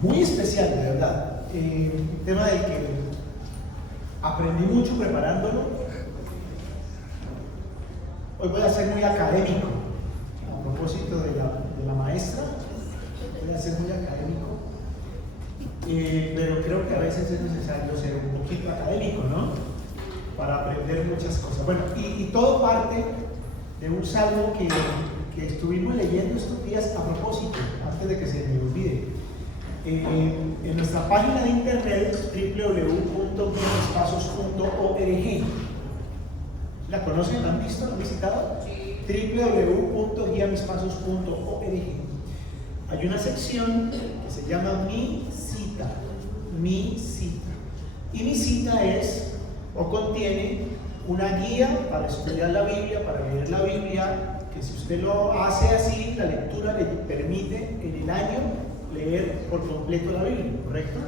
muy especial, de verdad. Un tema del que aprendí mucho preparándolo. Hoy voy a ser muy académico, a propósito de la maestra. Voy a ser muy académico, pero creo que a veces es necesario ser un poquito académico, ¿no? Para aprender muchas cosas. Bueno, y todo parte de un salmo que estuvimos leyendo estos días a propósito, antes de que se me olvide. En nuestra página de internet www.guiamispasos.org. ¿La conocen? ¿La han visto? ¿La han visitado? Sí. www.guiamispasos.org. Hay una sección que se llama Mi Cita. Mi Cita. Y mi cita es o contiene una guía para estudiar la Biblia, para leer la Biblia, que si usted lo hace así, la lectura le permite en el año leer por completo la Biblia, ¿correcto?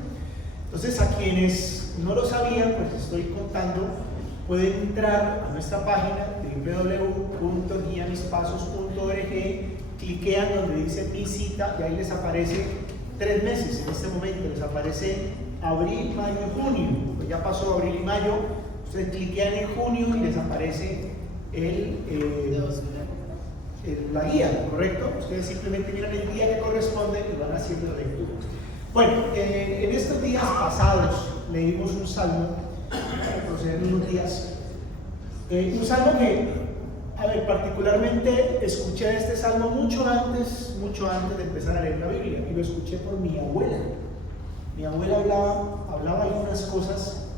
Entonces, a quienes no lo sabían, pues estoy contando, pueden entrar a nuestra página www.guiamispasos.org, cliquean donde dice Mi Cita y ahí les aparece 3 meses. En este momento les aparece abril, mayo y junio. Pues ya pasó abril y mayo. Ustedes cliquean en junio y les aparece la guía, ¿correcto? Ustedes simplemente miran el día que corresponde y van haciendo la lectura. Bueno, en estos días pasados leímos un salmo, para proceder unos días, un salmo que, a ver, particularmente escuché este salmo mucho antes de empezar a leer la Biblia, y lo escuché por mi abuela. Mi abuela hablaba algunas cosas,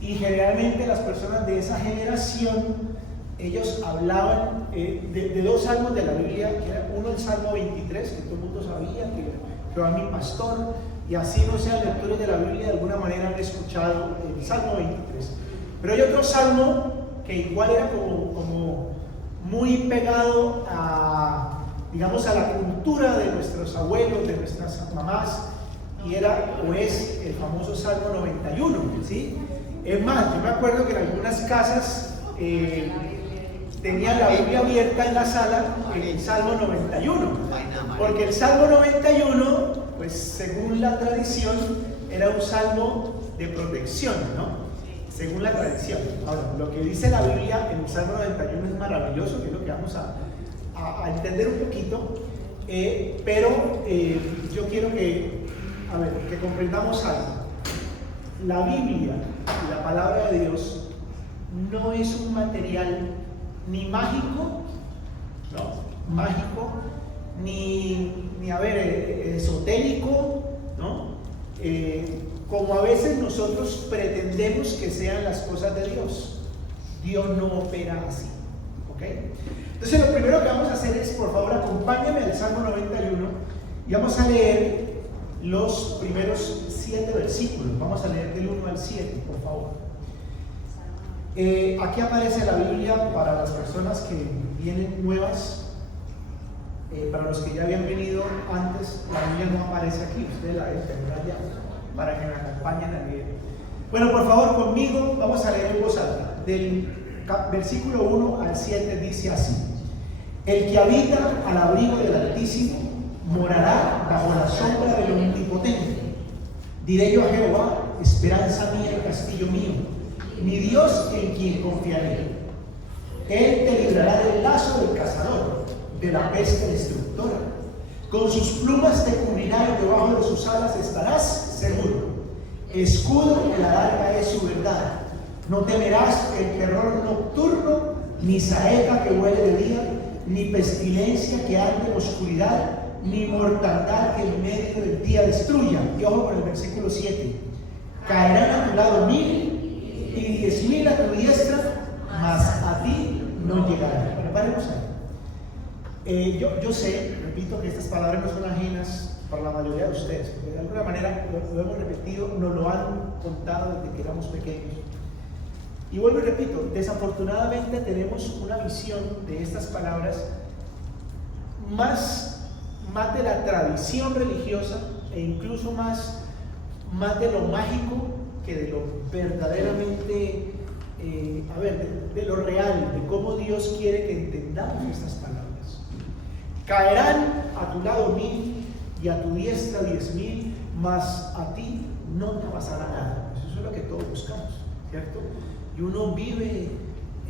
y generalmente las personas de esa generación, ellos hablaban de 2 salmos de la Biblia, que era uno el Salmo 23, que todo el mundo sabía, que Jehová mi pastor, y así no sean lectores de la Biblia, de alguna manera han escuchado el Salmo 23. Pero hay otro salmo que igual era como muy pegado a, digamos, a la cultura de nuestros abuelos, de nuestras mamás, y era o es el famoso Salmo 91, ¿sí? Es más, yo me acuerdo que en algunas casas tenían la Biblia abierta en la sala en el Salmo 91, porque el Salmo 91, pues según la tradición, era un salmo de protección, ¿no? Según la tradición. Ahora, lo que dice la Biblia en el Salmo 91 es maravilloso, que es lo que vamos a entender un poquito, pero yo quiero que comprendamos algo. La Biblia, la palabra de Dios, no es un material ni mágico, ¿no? Mágico, ni esotérico, ¿no? Como a veces nosotros pretendemos que sean las cosas de Dios. Dios no opera así, ¿ok? Entonces lo primero que vamos a hacer es, por favor, acompáñame al Salmo 91 y vamos a leer los primeros 7 versículos. Vamos a leer del 1 al 7, por favor. Aquí aparece la Biblia para las personas que vienen nuevas. Para los que ya habían venido antes, la Biblia no aparece aquí, ustedes la deben tener allá, para que me acompañen a leer. Bueno, por favor, conmigo vamos a leer en voz alta. Del versículo 1 al 7 dice así: El que habita al abrigo del Altísimo morará bajo la sombra del Omnipotente. Diré yo a Jehová, esperanza mía y castillo mío, mi Dios en quien confiaré. Él te librará del lazo del cazador, de la peste destructora. Con sus plumas te cubrirá y debajo de sus alas estarás seguro. Escudo y la larga es su verdad. No temerás el terror nocturno, ni saeta que huele de día, ni pestilencia que ande en oscuridad, ni mortandad que en medio del día destruya. Y ojo con el versículo 7. Caerán a tu lado 1000 y 10.000 a tu diestra, mas a ti no llegarán. Bueno, paremos ahí. Yo sé, repito, que estas palabras no son ajenas para la mayoría de ustedes, porque de alguna manera lo hemos repetido, nos lo han contado desde que éramos pequeños. Y vuelvo y repito, desafortunadamente tenemos una visión de estas palabras más de la tradición religiosa e incluso más de lo mágico que de lo verdaderamente, de lo real, de cómo Dios quiere que entendamos estas palabras. Caerán a tu lado 1000 y a tu diestra 10,000, mas a ti no te pasará nada. Eso es lo que todos buscamos, ¿cierto? Y uno vive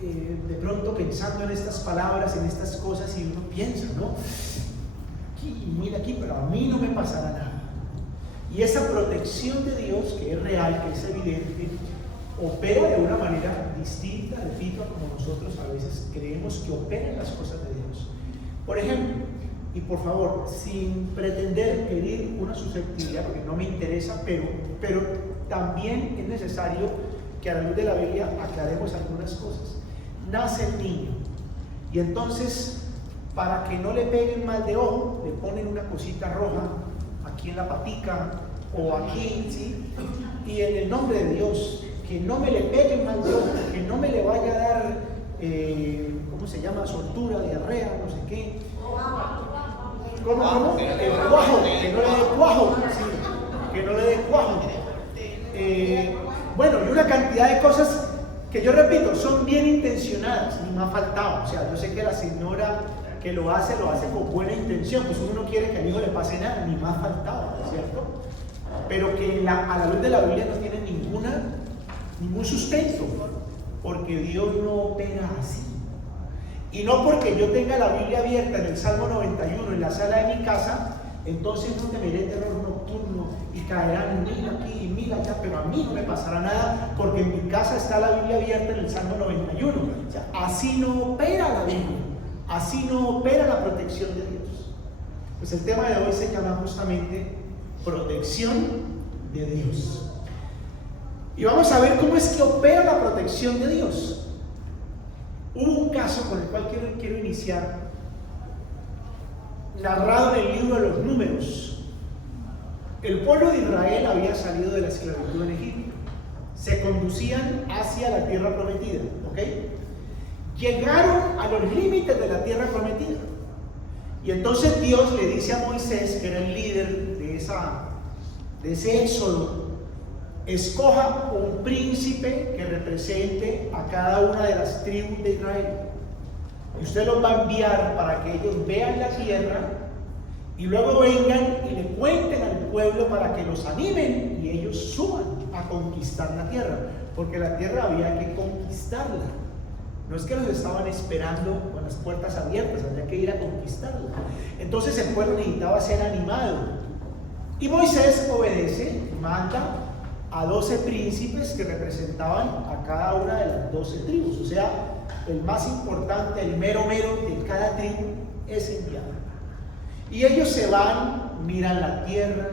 de pronto pensando en estas palabras, en estas cosas, y uno piensa, ¿no? Aquí, mira aquí, pero a mí no me pasará nada. Y esa protección de Dios, que es real, que es evidente, opera de una manera distinta, repito, a como nosotros a veces creemos que operan las cosas de Dios. Por ejemplo, y por favor, sin pretender herir una susceptibilidad, porque no me interesa, pero también es necesario que a la luz de la Biblia aclaremos algunas cosas. Nace el niño, y entonces, para que no le peguen mal de ojo, le ponen una cosita roja aquí en la patica o aquí, ¿sí? Y en el nombre de Dios, que no me le peguen mal de ojo, que no me le vaya a dar, ¿cómo se llama? Soltura, diarrea, no sé qué. ¿Cómo? El cuajo, que no le dé cuajo, sí, que no le dé cuajo. Bueno, y una cantidad de cosas que yo repito, son bien intencionadas, ni me ha faltado. O sea, yo sé que la señora que lo hace con buena intención, pues uno no quiere que al hijo le pase nada, ni me ha faltado, ¿cierto? Pero que a la luz de la Biblia no tiene ningún sustento, porque Dios no opera así. Y no porque yo tenga la Biblia abierta en el Salmo 91 en la sala de mi casa, entonces no temeré terror nocturno y caerán mil aquí y mil allá, pero a mí no me pasará nada porque en mi casa está la Biblia abierta en el Salmo 91. O sea, así no opera la Biblia, así no opera la protección de Dios. Pues el tema de hoy se llama justamente protección de Dios. Y vamos a ver cómo es que opera la protección de Dios. Hubo un caso con el cual quiero iniciar, narrado en el libro de los Números. El pueblo de Israel había salido de la esclavitud en Egipto, se conducían hacia la tierra prometida, ¿ok? Llegaron a los límites de la tierra prometida, y entonces Dios le dice a Moisés, que era el líder de ese éxodo: escoja un príncipe que represente a cada una de las tribus de Israel. Y usted los va a enviar para que ellos vean la tierra y luego vengan y le cuenten al pueblo para que los animen y ellos suban a conquistar la tierra, porque la tierra había que conquistarla. No es que los estaban esperando con las puertas abiertas, había que ir a conquistarla. Entonces el pueblo necesitaba ser animado. Y Moisés obedece, manda a 12 príncipes que representaban a cada una de las 12 tribus, o sea, el más importante, el mero de cada tribu es enviado. Y ellos se van, miran la tierra,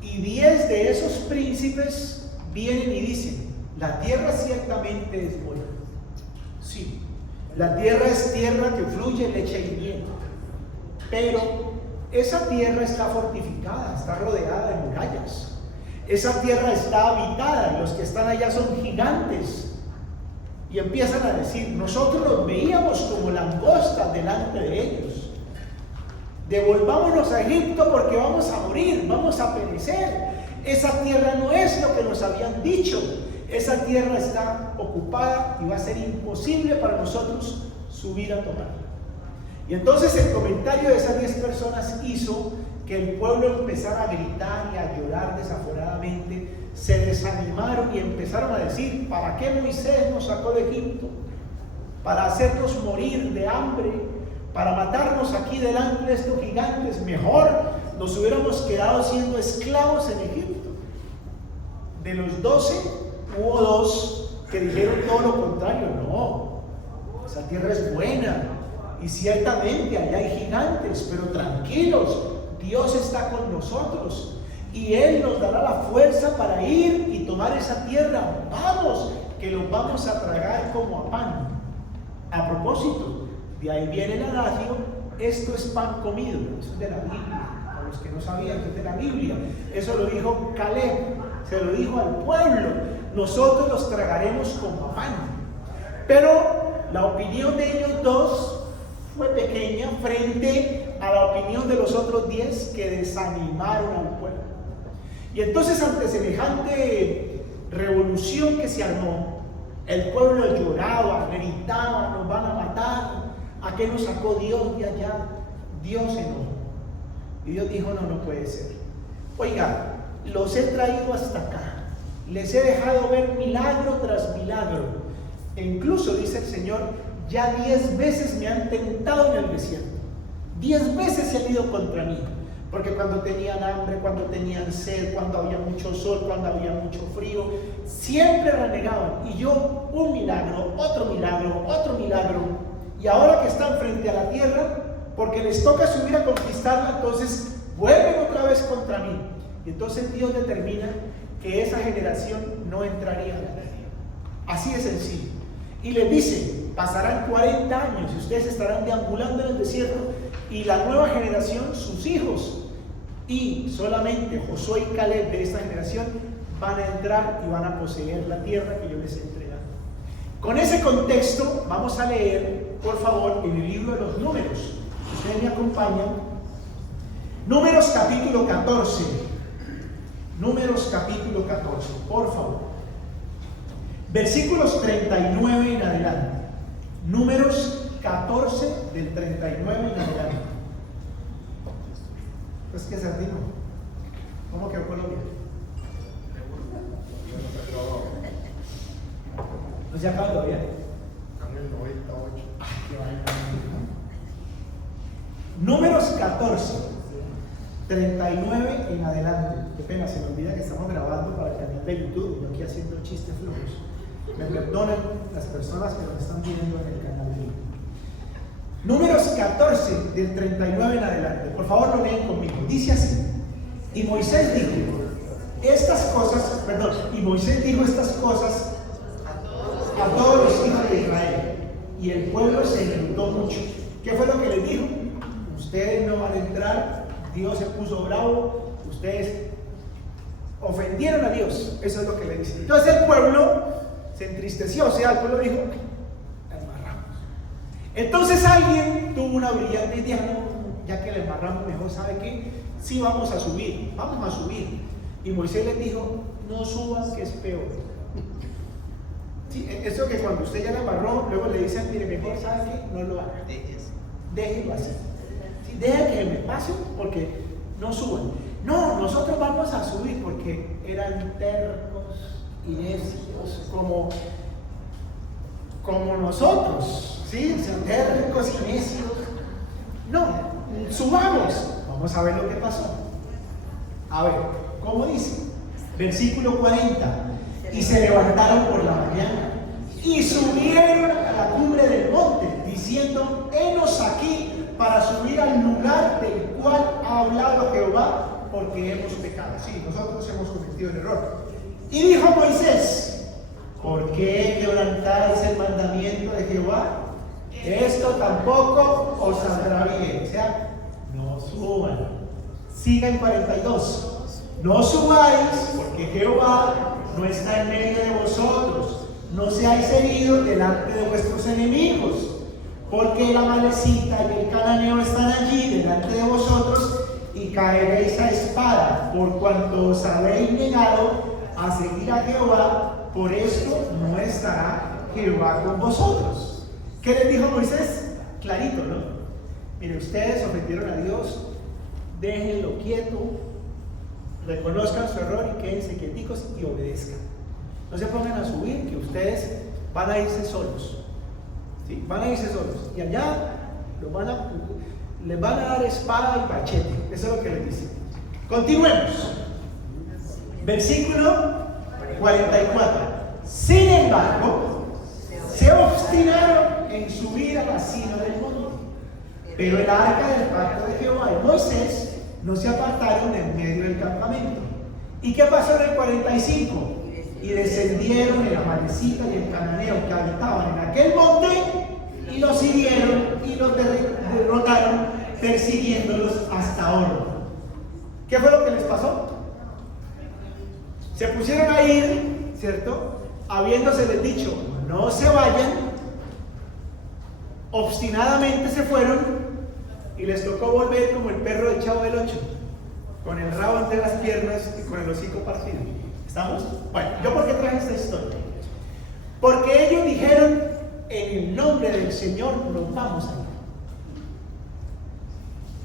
y 10 de esos príncipes vienen y dicen: la tierra ciertamente es buena. Sí, la tierra es tierra que fluye leche y miel, pero esa tierra está fortificada, está rodeada de murallas. Esa tierra está habitada y los que están allá son gigantes. Y empiezan a decir: nosotros los veíamos como langostas delante de ellos. Devolvámonos a Egipto porque vamos a morir, vamos a perecer. Esa tierra no es lo que nos habían dicho. Esa tierra está ocupada y va a ser imposible para nosotros subir a tomarla. Y entonces el comentario de esas 10 personas hizo que el pueblo empezara a gritar y a llorar desaforadamente. Se desanimaron y empezaron a decir: ¿para qué Moisés nos sacó de Egipto? Para hacernos morir de hambre, para matarnos aquí delante de estos gigantes. Mejor nos hubiéramos quedado siendo esclavos en Egipto. De los 12 hubo 2 que dijeron todo lo contrario: no, esa tierra es buena y ciertamente allá hay gigantes, pero tranquilos, Dios está con nosotros y Él nos dará la fuerza para ir y tomar esa tierra. Vamos, que los vamos a tragar como a pan. A propósito, de ahí viene el adagio: esto es pan comido. Eso es de la Biblia, para los que no sabían que es de la Biblia. Eso lo dijo Caleb, se lo dijo al pueblo: nosotros los tragaremos como a pan. Pero la opinión de ellos 2 fue pequeña frente a la opinión de los otros 10 que desanimaron al pueblo. Y entonces, ante semejante revolución que se armó, el pueblo lloraba, gritaba: nos van a matar, ¿a qué nos sacó Dios de allá? Dios se enojó. Y Dios dijo, no puede ser. Oiga, los he traído hasta acá, les he dejado ver milagro tras milagro. E incluso dice el Señor, ya 10 veces me han tentado en el desierto. 10 veces se han ido contra mí. Porque cuando tenían hambre, cuando tenían sed, cuando había mucho sol, cuando había mucho frío, siempre renegaban. Y yo, un milagro, otro milagro, otro milagro. Y ahora que están frente a la tierra, porque les toca subir a conquistarla, entonces vuelven otra vez contra mí. Y entonces Dios determina que esa generación no entraría a la tierra. Así de sencillo. Y les dice, pasarán 40 años y ustedes estarán deambulando en el desierto, y la nueva generación, sus hijos, y solamente Josué y Caleb de esta generación van a entrar y van a poseer la tierra que yo les he entregado. Con ese contexto vamos a leer, por favor, en el libro de los Números. Ustedes me acompañan. Números capítulo 14. Números capítulo 14, por favor. Versículos 39 en adelante. Números 14 del 39 en adelante. Pues que Sardino, ¿cómo quedó Colombia? ¿No se acaba todavía? Están en el 98. Qué vaina. Números 14, 39 en adelante. Qué pena, se me olvida que estamos grabando para el canal de YouTube, yo aquí haciendo chistes flojos. Me perdonan las personas que nos están viendo en el canal de YouTube. Números 14, del 39 en adelante. Por favor, lo leen conmigo. Dice así: y Moisés dijo estas cosas a todos los hijos de Israel. Y el pueblo se inquietó mucho. ¿Qué fue lo que les dijo? Ustedes no van a entrar, Dios se puso bravo, ustedes ofendieron a Dios. Eso es lo que le dicen. Entonces el pueblo se entristeció, o sea, el pueblo dijo, embarramos. Entonces alguien tuvo una brillante idea, no, ya que le embarramos, mejor, ¿sabe qué? Sí, vamos a subir. Y Moisés les dijo, no suban, que es peor. Sí, eso que cuando usted ya le embarró, luego le dicen, mire, mejor, ¿sabe qué? No lo haga, déjelo así. Sí, deja que me pasen, porque no suban. No, nosotros vamos a subir, porque eran tercos y necios, como nosotros, ¿sí? Tercos y necios. No, subamos. Vamos a ver lo que pasó. A ver, ¿cómo dice? Versículo 40. Y se levantaron por la mañana y subieron a la cumbre del monte, diciendo, henos aquí para subir al lugar del cual ha hablado Jehová, porque hemos pecado. Sí, nosotros hemos cometido el error. Y dijo Moisés, ¿por qué quebrantáis el mandamiento de Jehová? Esto tampoco os saldrá bien. O sea, no suban. Siga en 42. No subáis, porque Jehová no está en medio de vosotros. No seáis heridos delante de vuestros enemigos, porque el amalecita y el cananeo están allí delante de vosotros, y caeréis a espada, por cuanto os habéis negado a seguir a Jehová. Por esto no estará Jehová con vosotros. ¿Qué les dijo Moisés? Clarito, ¿no? Mire, ustedes ofendieron a Dios, déjenlo quieto, reconozcan su error y quédense quieticos y obedezcan. No se pongan a subir, que ustedes van a irse solos. ¿Sí? Van a irse solos. Y allá les van a dar espada y machete. Eso es lo que les dice. Continuemos. Versículo 44. Sin embargo, se obstinaron en subir a la cima del monte. Pero el arca del pacto de Jehová y Moisés no se apartaron en medio del campamento. ¿Y qué pasó en el 45? Y descendieron el amalecita y el cananeo que habitaban en aquel monte, y los hirieron y los derrotaron, persiguiéndolos hasta Hor. ¿Qué fue lo que les pasó? Se pusieron a ir, ¿cierto? Habiéndoseles dicho, no se vayan, obstinadamente se fueron, y les tocó volver como el perro del Chavo del Ocho, con el rabo entre las piernas y con el hocico partido. ¿Estamos? Bueno, ¿yo por qué traje esta historia? Porque ellos dijeron, en el nombre del Señor nos vamos a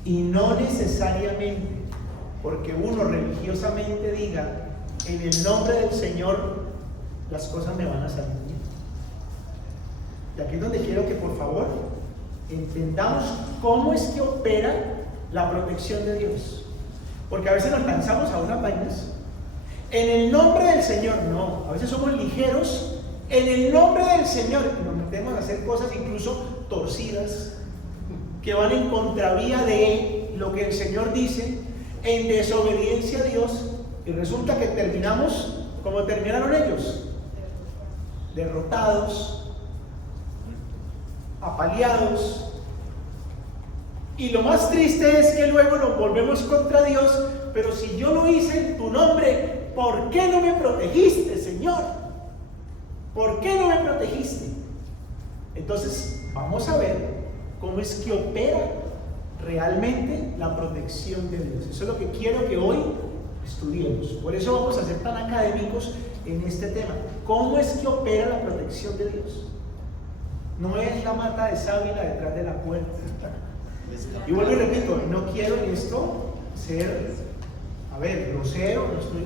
ir. Y no necesariamente porque uno religiosamente diga en el nombre del Señor, las cosas me van a salir bien. Y aquí es donde quiero que por favor entendamos cómo es que opera la protección de Dios. Porque a veces nos lanzamos a unas vainas en el nombre del Señor. No, a veces somos ligeros en el nombre del Señor y nos metemos a hacer cosas incluso torcidas que van en contravía de lo que el Señor dice, en desobediencia a Dios, y resulta que terminamos como terminaron ellos, derrotados, apaleados. Y lo más triste es que luego nos volvemos contra Dios. Pero si yo lo hice en tu nombre, ¿por qué no me protegiste, Señor? ¿Por qué no me protegiste? Entonces vamos a ver cómo es que opera realmente la protección de Dios. Eso es lo que quiero que hoy estudiemos. Por eso vamos a ser tan académicos en este tema. ¿Cómo es que opera la protección de Dios? No es la mata de sábila detrás de la puerta. Y vuelvo y repito, no quiero en esto ser, grosero, no estoy,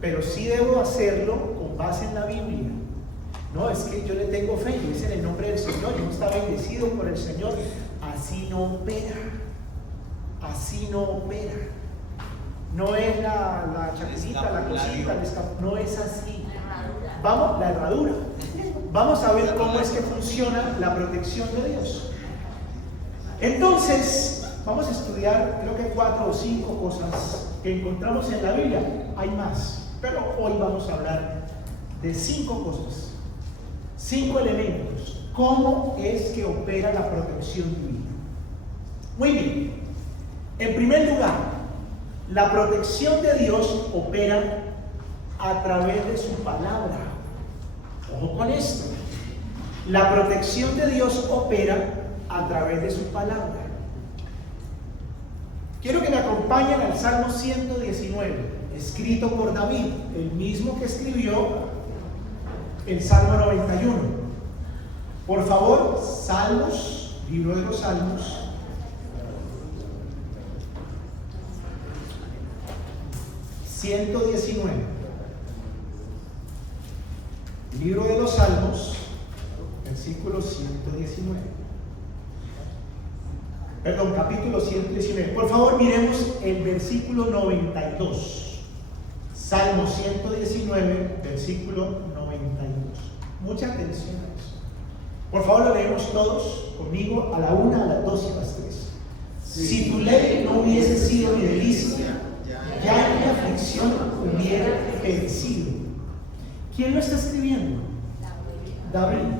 pero sí debo hacerlo con base en la Biblia. No, es que yo le tengo fe, y es en el nombre del Señor, y no está bendecido por el Señor. Así no opera, así no opera. No es la chaquetita, la cosita, no es así. Vamos, la herradura. Vamos a ver cómo es que funciona la protección de Dios. Entonces, vamos a estudiar, creo que 4 o 5 cosas que encontramos en la Biblia. Hay más, pero hoy vamos a hablar de 5 cosas, 5 elementos. ¿Cómo es que opera la protección divina? Muy bien. En primer lugar, la protección de Dios opera a través de su palabra. Ojo con esto. La protección de Dios opera a través de su palabra. Quiero que me acompañen al Salmo 119, escrito por David, el mismo que escribió el Salmo 91. Por favor, Salmos, libro de los Salmos, (119) libro de los Salmos, versículo 119. Perdón, capítulo 119. Por favor, miremos el versículo 92. Salmo 119, versículo 92. Mucha atención a eso. Por favor, lo leemos todos conmigo a la 1, a las 2 y a las 3. Si tu ley no hubiese sido mi delicia, ya en mi aflicción hubiera perecido. ¿Quién lo está escribiendo? David.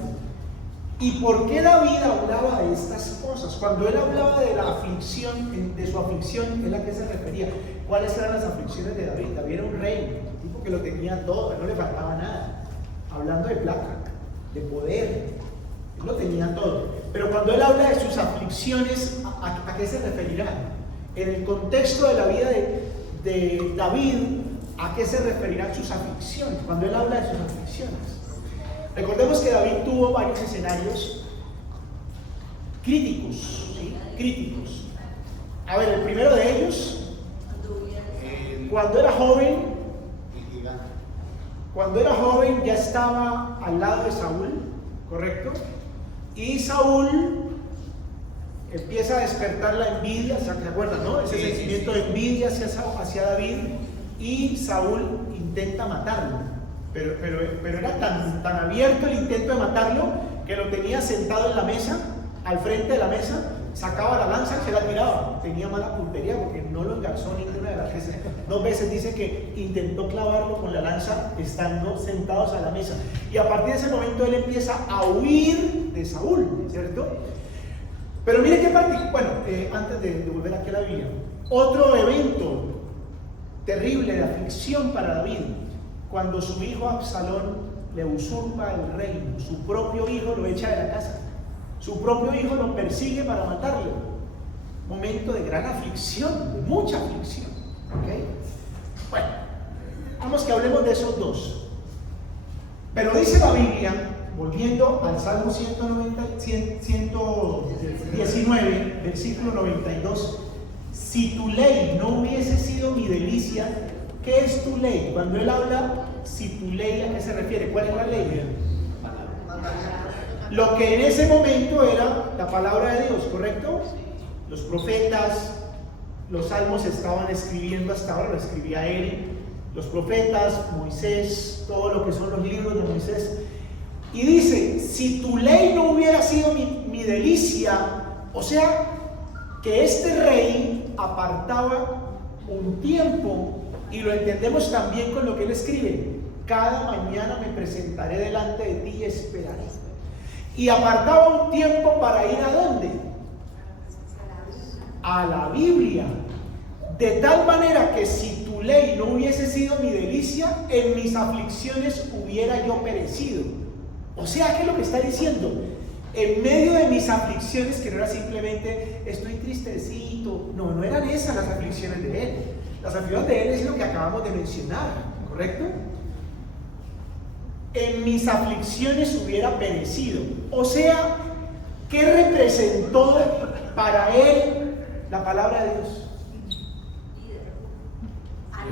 ¿Y por qué David hablaba de estas cosas? Cuando él hablaba de la aflicción, de su aflicción, ¿es a qué se refería? ¿Cuáles eran las aflicciones de David? David era un rey, un tipo que lo tenía todo, no le faltaba nada. Hablando de plata, de poder, él lo tenía todo. Pero cuando él habla de sus aflicciones, ¿a qué se referirá? En el contexto de la vida de David, ¿a qué se referirán sus aflicciones? Cuando él habla de sus aflicciones. Recordemos que David tuvo varios escenarios críticos, ¿sí? Críticos. A ver, el primero de ellos, cuando era joven ya estaba al lado de Saúl, ¿correcto? Y Saúl empieza a despertar la envidia, ¿se acuerdan, no? Ese sentimiento de envidia hacia David, y Saúl intenta matarlo. Pero era tan abierto el intento de matarlo que lo tenía sentado en la mesa, al frente de la mesa, sacaba la lanza y se la tiraba. Tenía mala puntería porque no lo engarzó ninguna de las veces. 2 veces dice que intentó clavarlo con la lanza estando sentados a la mesa. Y a partir de ese momento él empieza a huir de Saúl, ¿cierto? Pero mire qué parte, bueno, antes de volver aquí a la Biblia, otro evento terrible de aflicción para David, cuando su hijo Absalón le usurpa el reino. Su propio hijo lo echa de la casa, su propio hijo lo persigue para matarlo. Momento de gran aflicción, de mucha aflicción, ¿ok? Bueno, vamos que hablemos de esos dos. Pero dice la Biblia volviendo al Salmo 119, versículo 92, si tu ley no hubiese sido mi delicia, ¿qué es tu ley? Cuando él habla, si tu ley, ¿a qué se refiere? ¿Cuál es la ley? Lo que en ese momento era la palabra de Dios, ¿correcto? Los profetas, los salmos se estaban escribiendo hasta ahora, lo escribía él, los profetas, Moisés, todo lo que son los libros de Moisés. Y dice, si tu ley no hubiera sido mi delicia, o sea, que este rey apartaba un tiempo, y lo entendemos también con lo que él escribe, cada mañana me presentaré delante de ti y esperaré. Y apartaba un tiempo para ir ¿a dónde? A la Biblia. De tal manera que si tu ley no hubiese sido mi delicia, en mis aflicciones hubiera yo perecido. O sea, ¿qué es lo que está diciendo? En medio de mis aflicciones, que no era simplemente estoy tristecito, no eran esas las aflicciones de él. Las aflicciones de él es lo que acabamos de mencionar, ¿correcto? En mis aflicciones hubiera perecido. O sea, ¿qué representó para él la palabra de Dios?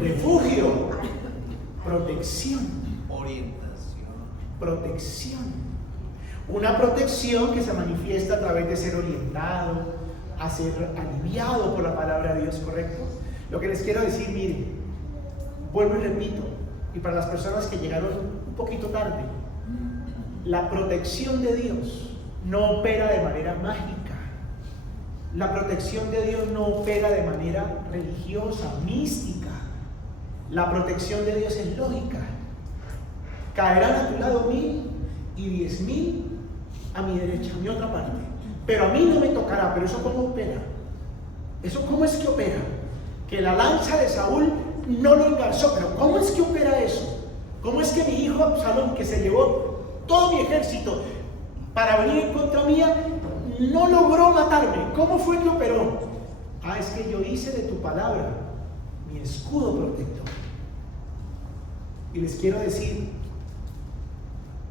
Refugio, protección, protección. Una protección que se manifiesta a través de ser orientado, a ser aliviado por la palabra de Dios, ¿correcto? Lo que les quiero decir, miren, vuelvo y repito, y para las personas que llegaron un poquito tarde, la protección de Dios no opera de manera mágica. La protección de Dios no opera de manera religiosa, mística. La protección de Dios es lógica. Caerán a tu lado 1000 y 10,000 a mi derecha, a mi otra parte. Pero a mí no me tocará. ¿Pero eso cómo opera? ¿Eso cómo es que opera? Que la lanza de Saúl no lo engarzó. ¿Pero cómo es que opera eso? ¿Cómo es que mi hijo Absalón, que se llevó todo mi ejército para venir en contra mía, no logró matarme? ¿Cómo fue que operó? Es que yo hice de tu palabra mi escudo protector. Y les quiero decir,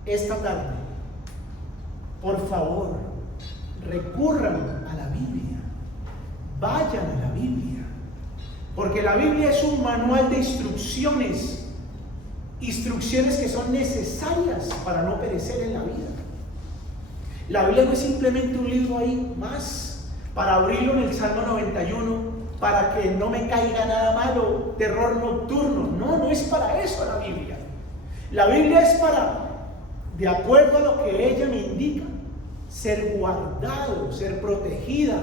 esta tarde, por favor, recurran a la Biblia, vayan a la Biblia, porque la Biblia es un manual de instrucciones que son necesarias para no perecer en la vida. La Biblia no es simplemente un libro ahí más para abrirlo en el Salmo 91 para que no me caiga nada malo, terror nocturno. No es para eso la Biblia. La Biblia es para, de acuerdo a lo que ella me indica, ser guardado, ser protegida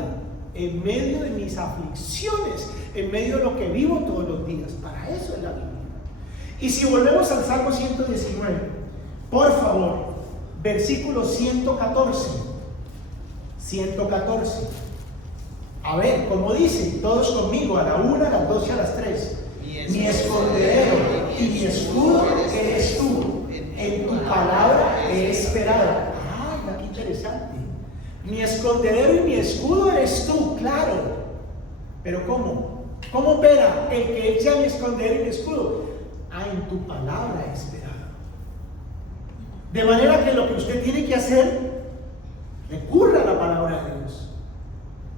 en medio de mis aflicciones, en medio de lo que vivo todos los días. Para eso es la Biblia. Y si volvemos al Salmo 119, por favor, versículo 114. 114. A ver, como dice, todos conmigo, a la 1, a las 2 y a las 3. Mi escondedero y mi escudo eres tú. En tu palabra he esperado. Qué interesante. Mi escondedero y mi escudo eres tú, claro. Pero ¿cómo? ¿Cómo opera el que él sea mi escondedero y mi escudo? En tu palabra he esperado. De manera que lo que usted tiene que hacer, recurra a la palabra de Dios.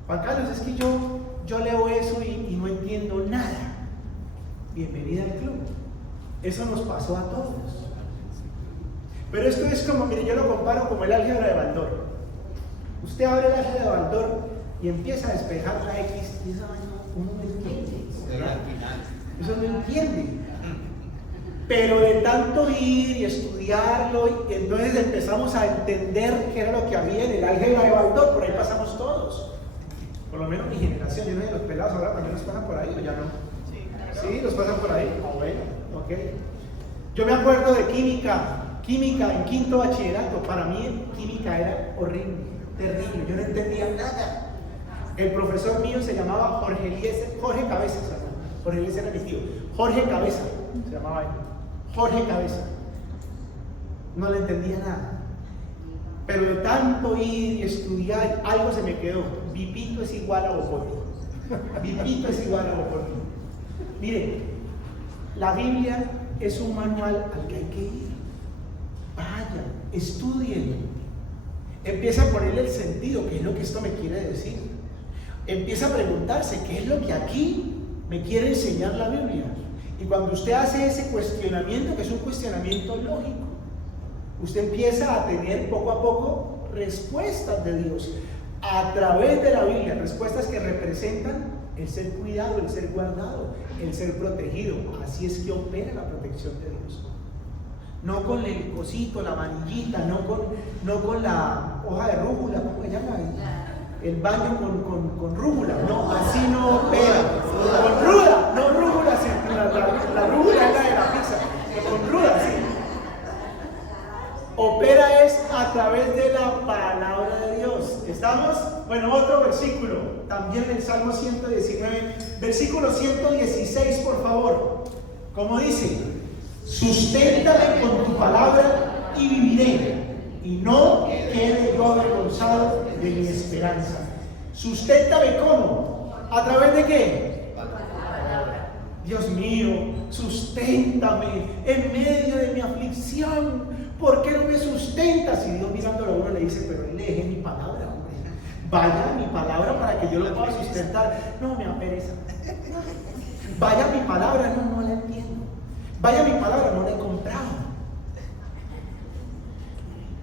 Juan Carlos, es que yo leo eso y no entiendo nada. Bienvenida al club. Eso nos pasó a todos. Pero esto es como, mire, yo lo comparo como el álgebra de Baldor. Usted abre el álgebra de Baldor y empieza a despejar la X y esa uno no entiende. Eso no entiende. Pero de tanto ir y estudiarlo, y entonces empezamos a entender qué era lo que había en el álgebra de Baldor. Por ahí pasamos todos. Por lo menos mi generación. Yo no sé, los pelados ahora también los pasan por ahí, ¿o ya no? Sí, los pasan por ahí. Bueno, ok. Yo me acuerdo de química en quinto bachillerato. Para mí química era horrible, terrible. Yo no entendía nada. El profesor mío se llamaba Jorge Cabeza. Jorge Eliezer era mi tío. Jorge Cabeza se llamaba él. Jorge Cabeza. No le entendía nada. Pero de tanto ir y estudiar, algo se me quedó. Vipito es igual a Bocotti. Vipito es igual a Bocotti. Miren, la Biblia es un manual al que hay que ir. Vayan, Estúdienlo. Empieza a ponerle el sentido, ¿qué es lo que esto me quiere decir? Empieza a preguntarse, ¿qué es lo que aquí me quiere enseñar la Biblia? Y cuando usted hace ese cuestionamiento, que es un cuestionamiento lógico, usted empieza a tener poco a poco respuestas de Dios a través de la Biblia, respuestas que representan el ser cuidado, el ser guardado, el ser protegido. Así es que opera la protección de Dios. No con el cosito, la manillita, no con la hoja de rúcula, ¿cómo se llama? El baño con rúcula, no, así no opera. Con ruda, no rúcula, sí, la rúcula es la de la pizza, con ruda, sí. Opera es a través de la palabra de Dios. ¿Estamos? Bueno, otro versículo, también en el Salmo 119, versículo 116, por favor. Como dice: susténtame con tu palabra y viviré, y no quede yo avergonzado de mi esperanza. Susténtame, ¿cómo? ¿A través de qué? Dios mío, susténtame en medio de mi aflicción. ¿Por qué no me sustentas? Y Dios mirándolo a uno le dice: pero él lee mi palabra, hombre. Vaya a mi palabra para que yo lo pueda sustentar. No, me da pereza. Vaya a mi palabra, no la entiendo. Vaya a mi palabra, no la he comprado.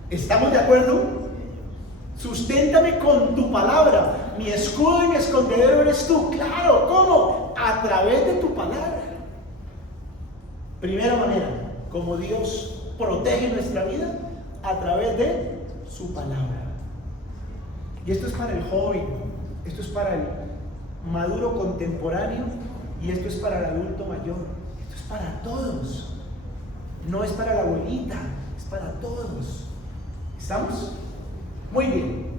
¿Estamos de acuerdo? Susténtame con tu palabra. Mi escudo y mi escondedero eres tú. Claro, ¿cómo? A través de tu palabra. Primera manera, como Dios protege nuestra vida, a través de su palabra. Y esto es para el joven, esto es para el maduro contemporáneo, y esto es para el adulto mayor. Esto es para todos. No es para la abuelita, es para todos. ¿Estamos? Muy bien.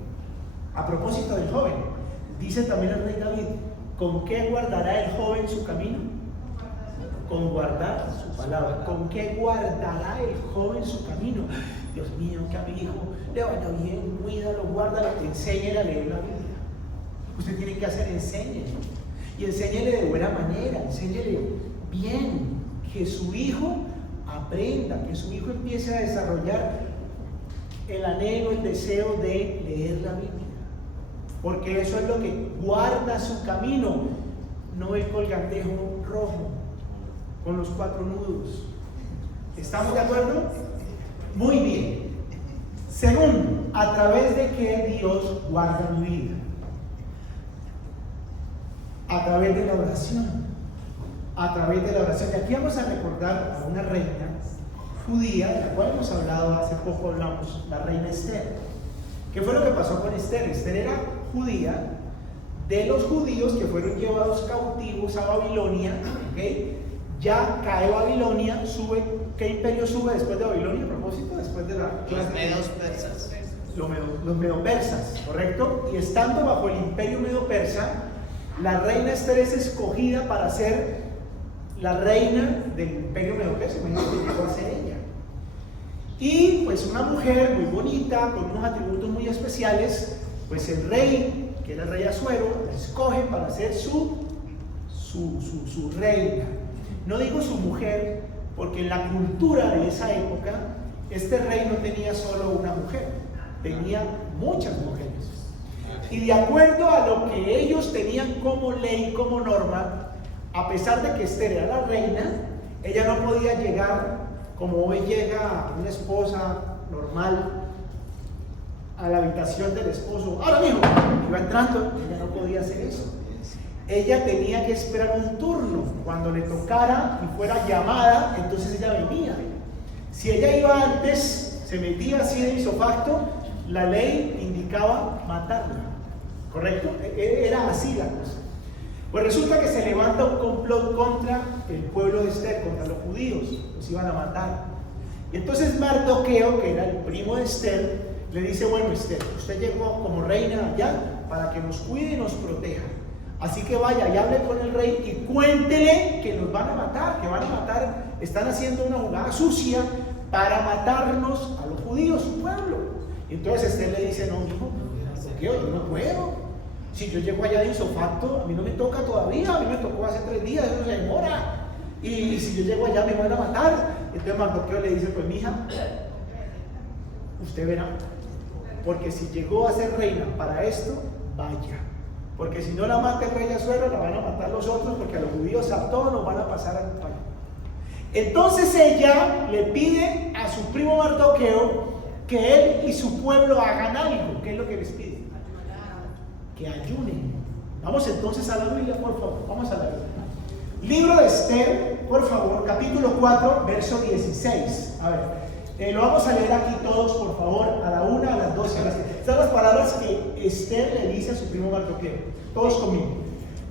A propósito del joven, dice también el rey David: ¿con qué guardará el joven su camino? Con guardar su palabra. ¿Con qué guardará el joven su camino? Dios mío, que a mi hijo le vaya bien, cuídalo, guárdalo, enséñele a leer la Biblia. Usted tiene que hacer, enséñele. Y enséñele de buena manera, enséñele bien, que su hijo aprenda, que su hijo empiece a desarrollar el anhelo, el deseo de leer la Biblia. Porque eso es lo que guarda su camino, no el colgantejo rojo con los 4 nudos. ¿Estamos de acuerdo? Muy bien. Segundo, ¿a través de qué Dios guarda mi vida? A través de la oración. A través de la oración. Y aquí vamos a recordar a una reina judía, de la cual hemos hablado hace poco, hablamos, la reina Esther. ¿Qué fue lo que pasó con Esther? Esther era judía, de los judíos que fueron llevados cautivos a Babilonia, ¿okay? Ya cae Babilonia, sube. ¿Qué imperio sube después de Babilonia? A propósito, después de la clase. Los medos persas. Los medo-persas, ¿correcto? Y estando bajo el imperio medo-persa, la reina Esther es escogida para ser la reina del imperio medo-persa. Imagínate que llegó a ser ella. Y pues una mujer muy bonita, con unos atributos muy especiales, pues el rey, que era el rey Asuero, la escoge para ser su reina. No digo su mujer, porque en la cultura de esa época, este rey no tenía solo una mujer, tenía muchas mujeres. Y de acuerdo a lo que ellos tenían como ley, como norma, a pesar de que Esther era la reina, ella no podía llegar como hoy llega una esposa normal a la habitación del esposo. Ahora mismo, iba entrando, ella no podía hacer eso. Ella tenía que esperar un turno. Cuando le tocara y fuera llamada, entonces ella venía. Si ella iba antes, se metía así de isofacto, la ley indicaba matarla. ¿Correcto? Era así la cosa. Pues resulta que se levanta un complot contra el pueblo de Esther, contra los judíos. Los iban a matar. Y entonces Mardoqueo, que era el primo de Esther, le dice: bueno, Esther, usted llegó como reina allá para que nos cuide y nos proteja. Así que vaya y hable con el rey y cuéntele que nos van a matar, están haciendo una jugada sucia para matarnos a los judíos, su pueblo. Y entonces Esther le dice: no, hijo, yo no puedo. Si yo llego allá de isofacto, a mí no me toca todavía, a mí me tocó hace 3 días, eso se demora. Y si yo llego allá me van a matar. Entonces Mardoqueo le dice: pues mija, usted verá. Porque si llegó a ser reina para esto, vaya. Porque si no la mata el rey Asuero, la van a matar los otros, porque a los judíos a todos nos van a pasar al palo. Entonces ella le pide a su primo Mardoqueo que él y su pueblo hagan algo. ¿Qué es lo que les pide? Que ayunen. Vamos entonces a la Biblia, por favor. Vamos a la Biblia. Libro de Esther, por favor, capítulo 4, verso 16. A ver, lo vamos a leer aquí todos, por favor, a la 1, a las 2 y a las 3. Estas son las palabras que Esther le dice a su primo Mardoqueo. Todos conmigo.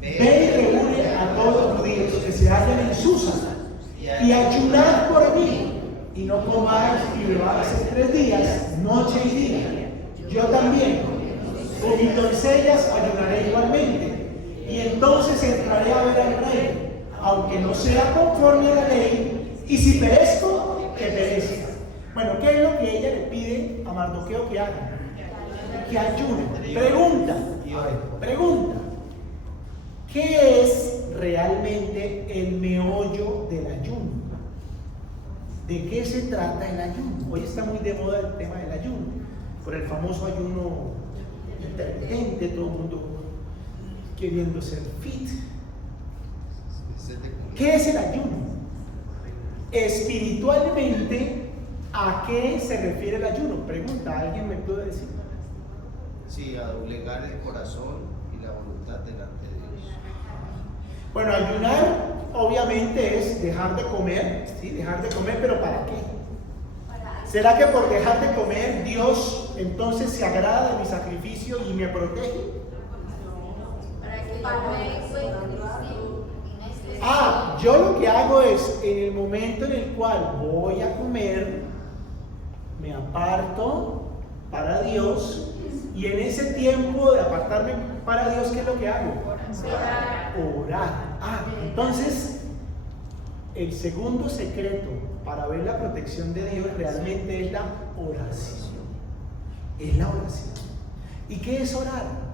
Ve y reúne a todos los judíos que se hallan en Susa y ayunad por mí, y no comáis y bebáis en 3 días, noche y día. Yo también, con mis doncellas, ayunaré igualmente, y entonces entraré a ver al rey, aunque no sea conforme a la ley, y si perezco, que perezca. Bueno, ¿qué es lo que ella le pide a Mardoqueo que haga? Que ayune. Pregunta. ¿Qué es realmente el meollo del ayuno? ¿De qué se trata el ayuno? Hoy está muy de moda el tema del ayuno, por el famoso ayuno intermitente, todo el mundo queriendo ser fit. ¿Qué es el ayuno? Espiritualmente, ¿a qué se refiere el ayuno? Pregunta, ¿alguien me puede decir? Sí, a doblegar el corazón y la voluntad delante de Dios. Bueno, ayunar obviamente es dejar de comer, ¿sí? Dejar de comer, pero ¿para qué? ¿Será que por dejar de comer Dios entonces se agrada de mi sacrificio y me protege? Yo lo que hago es, en el momento en el cual voy a comer, me aparto para Dios, y en ese tiempo de apartarme para Dios, ¿qué es lo que hago? Orar. Entonces, el segundo secreto para ver la protección de Dios realmente es la oración. Es la oración. ¿Y qué es orar?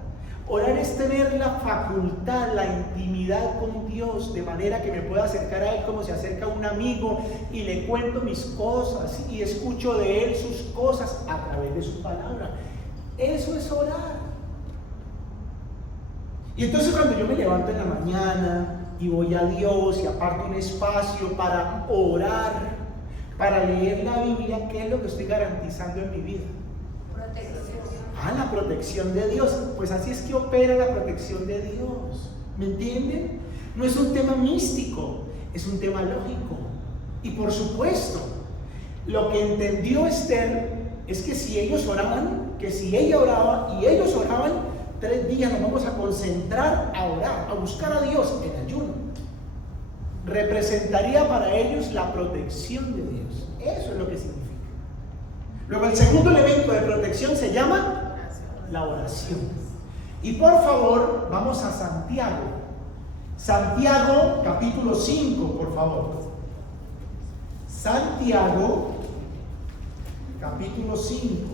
Orar es tener la facultad, la intimidad con Dios, de manera que me pueda acercar a Él como se acerca a un amigo y le cuento mis cosas y escucho de Él sus cosas a través de su palabra. Eso es orar. Y entonces cuando yo me levanto en la mañana y voy a Dios y aparto un espacio para orar, para leer la Biblia, ¿qué es lo que estoy garantizando en mi vida? La protección de Dios. Pues así es que opera la protección de Dios. ¿Me entienden? No es un tema místico, es un tema lógico. Y por supuesto, lo que entendió Esther es que si ellos oraban, que si ella oraba y ellos oraban, 3 días nos vamos a concentrar a orar, a buscar a Dios en ayuno. Representaría para ellos la protección de Dios. Eso es lo que significa. Luego el segundo elemento de protección se llama la oración. Y por favor, vamos a Santiago. Santiago, capítulo 5, por favor. Santiago, capítulo 5.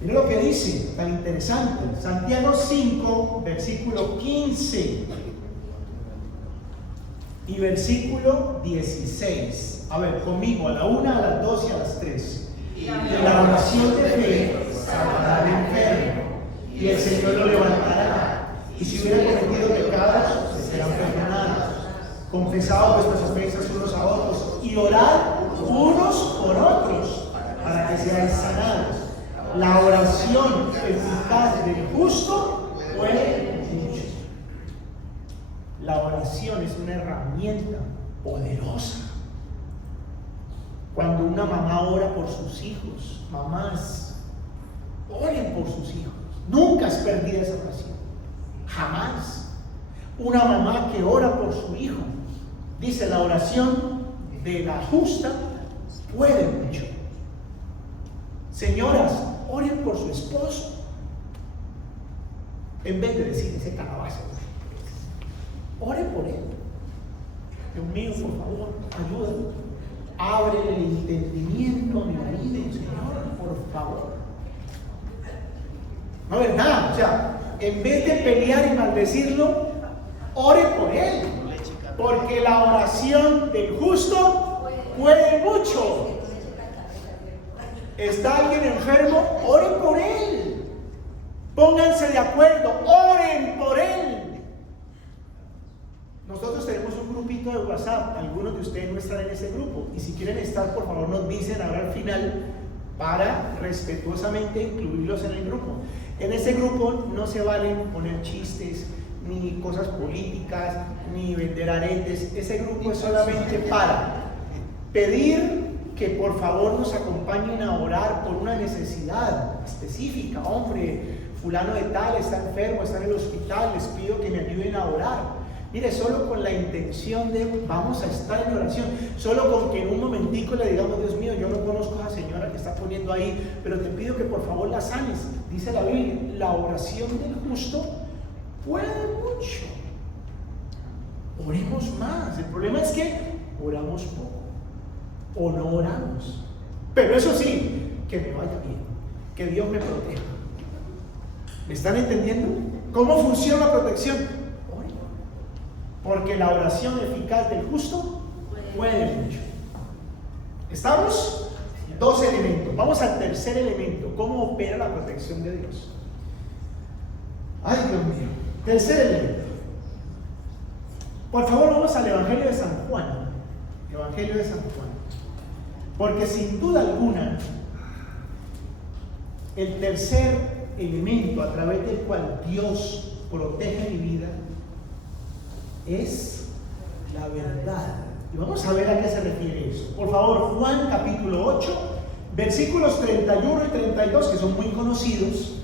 Mira lo que dice, tan interesante. Santiago 5, versículo 15 y versículo 16. A ver, conmigo, a la 1, a las 2 y a las 3. De la oración de fe salvará al enfermo, y el Señor lo levantará. Y si hubiera cometido pecados, se serán perdonados. Confesad vuestras ofensas unos a otros, y orad unos por otros, para que seáis sanados. La oración eficaz del justo puede mucho. La oración es una herramienta poderosa. Cuando una mamá ora por sus hijos, mamás, oren por sus hijos. Nunca es perdida esa oración. Jamás. Una mamá que ora por su hijo, dice la oración de la justa puede mucho. Señoras, oren por su esposo. En vez de decir ese calabazo, oren por él. Dios mío, por favor, ayúdame. Abre el entendimiento a mi marido, Señor, por favor. No, ¿verdad? O sea, en vez de pelear y maldecirlo, ore por él. Porque la oración del justo pueden mucho. ¿Está alguien enfermo? Oren por él. Pónganse de acuerdo, oren por él. Nosotros tenemos un grupito de WhatsApp, algunos de ustedes no están en ese grupo, y si quieren estar, por favor nos dicen ahora al final para respetuosamente incluirlos en el grupo. En ese grupo no se valen poner chistes, ni cosas políticas, ni vender aretes. Ese grupo es solamente para pedir que por favor nos acompañen a orar por una necesidad específica. Hombre, fulano de tal está enfermo, está en el hospital, les pido que me ayuden a orar. Mire, solo con la intención de vamos a estar en oración, solo con que en un momentico le digamos, Dios mío, yo no conozco a esa señora que está poniendo ahí, pero te pido que por favor la sanes. Dice la Biblia, la oración del justo puede mucho. Oremos más. El problema es que oramos poco o no oramos. Pero eso sí, que me vaya bien, que Dios me proteja. ¿Me están entendiendo? ¿Cómo funciona la protección? Porque la oración eficaz del justo puede mucho. ¿Estamos? Dos elementos. Vamos al tercer elemento. ¿Cómo opera la protección de Dios? Ay, Dios mío. Tercer elemento. Por favor, vamos al Evangelio de San Juan. Evangelio de San Juan. Porque sin duda alguna, el tercer elemento a través del cual Dios protege mi vida es la verdad. Y vamos a ver a qué se refiere eso. Por favor, Juan capítulo 8, versículos 31 y 32, que son muy conocidos,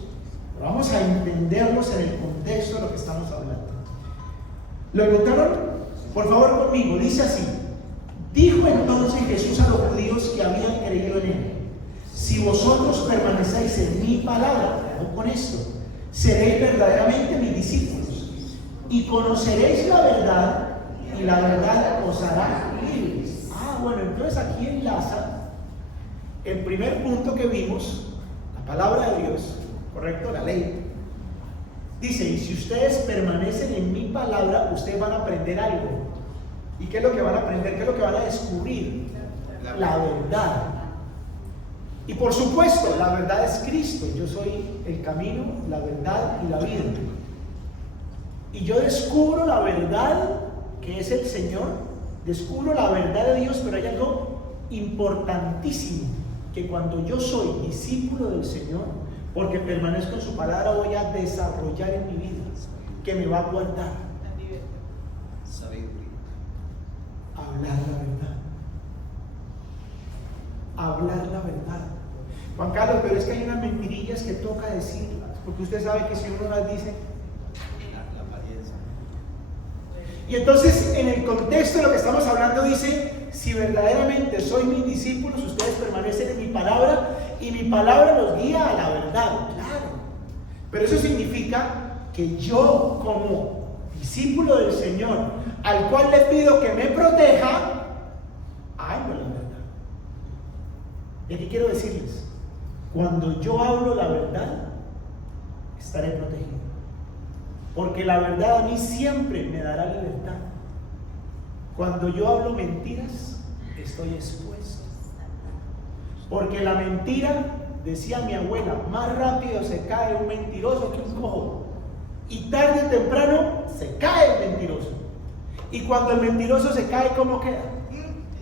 pero vamos a entenderlos en el contexto de lo que estamos hablando. ¿Lo encontraron? Por favor, conmigo. Dice así: dijo entonces Jesús a los judíos que habían creído en él: si vosotros permanecéis en mi palabra, no con esto, seréis verdaderamente mis discípulos, y conoceréis la verdad, y la verdad os hará libres. Bueno, entonces aquí enlaza el primer punto que vimos, la palabra de Dios, ¿correcto? La ley. Dice, y si ustedes permanecen en mi palabra, ustedes van a aprender algo. ¿Y qué es lo que van a aprender? ¿Qué es lo que van a descubrir? La verdad. Y por supuesto, la verdad es Cristo. Yo soy el camino, la verdad y la vida. Y yo descubro la verdad que es el Señor, descubro la verdad de Dios, pero hay algo importantísimo, que cuando yo soy discípulo del Señor, porque permanezco en su palabra, voy a desarrollar en mi vida, que me va a guardar. Sabiduría. Hablar la verdad. Hablar la verdad. Juan Carlos, pero es que hay unas mentirillas que toca decirlas, porque usted sabe que si uno las dice, y entonces en el contexto de lo que estamos hablando dice, si verdaderamente sois mis discípulos, ustedes permanecen en mi palabra y mi palabra los guía a la verdad. Claro, pero eso significa que yo como discípulo del Señor, al cual le pido que me proteja, hablo la verdad. Y aquí quiero decirles, cuando yo hablo la verdad, estaré protegido. Porque la verdad a mí siempre me dará libertad. Cuando yo hablo mentiras, estoy expuesto. Porque la mentira, decía mi abuela, más rápido se cae un mentiroso que un cojo. Y tarde o temprano se cae el mentiroso. Y cuando el mentiroso se cae, ¿cómo queda?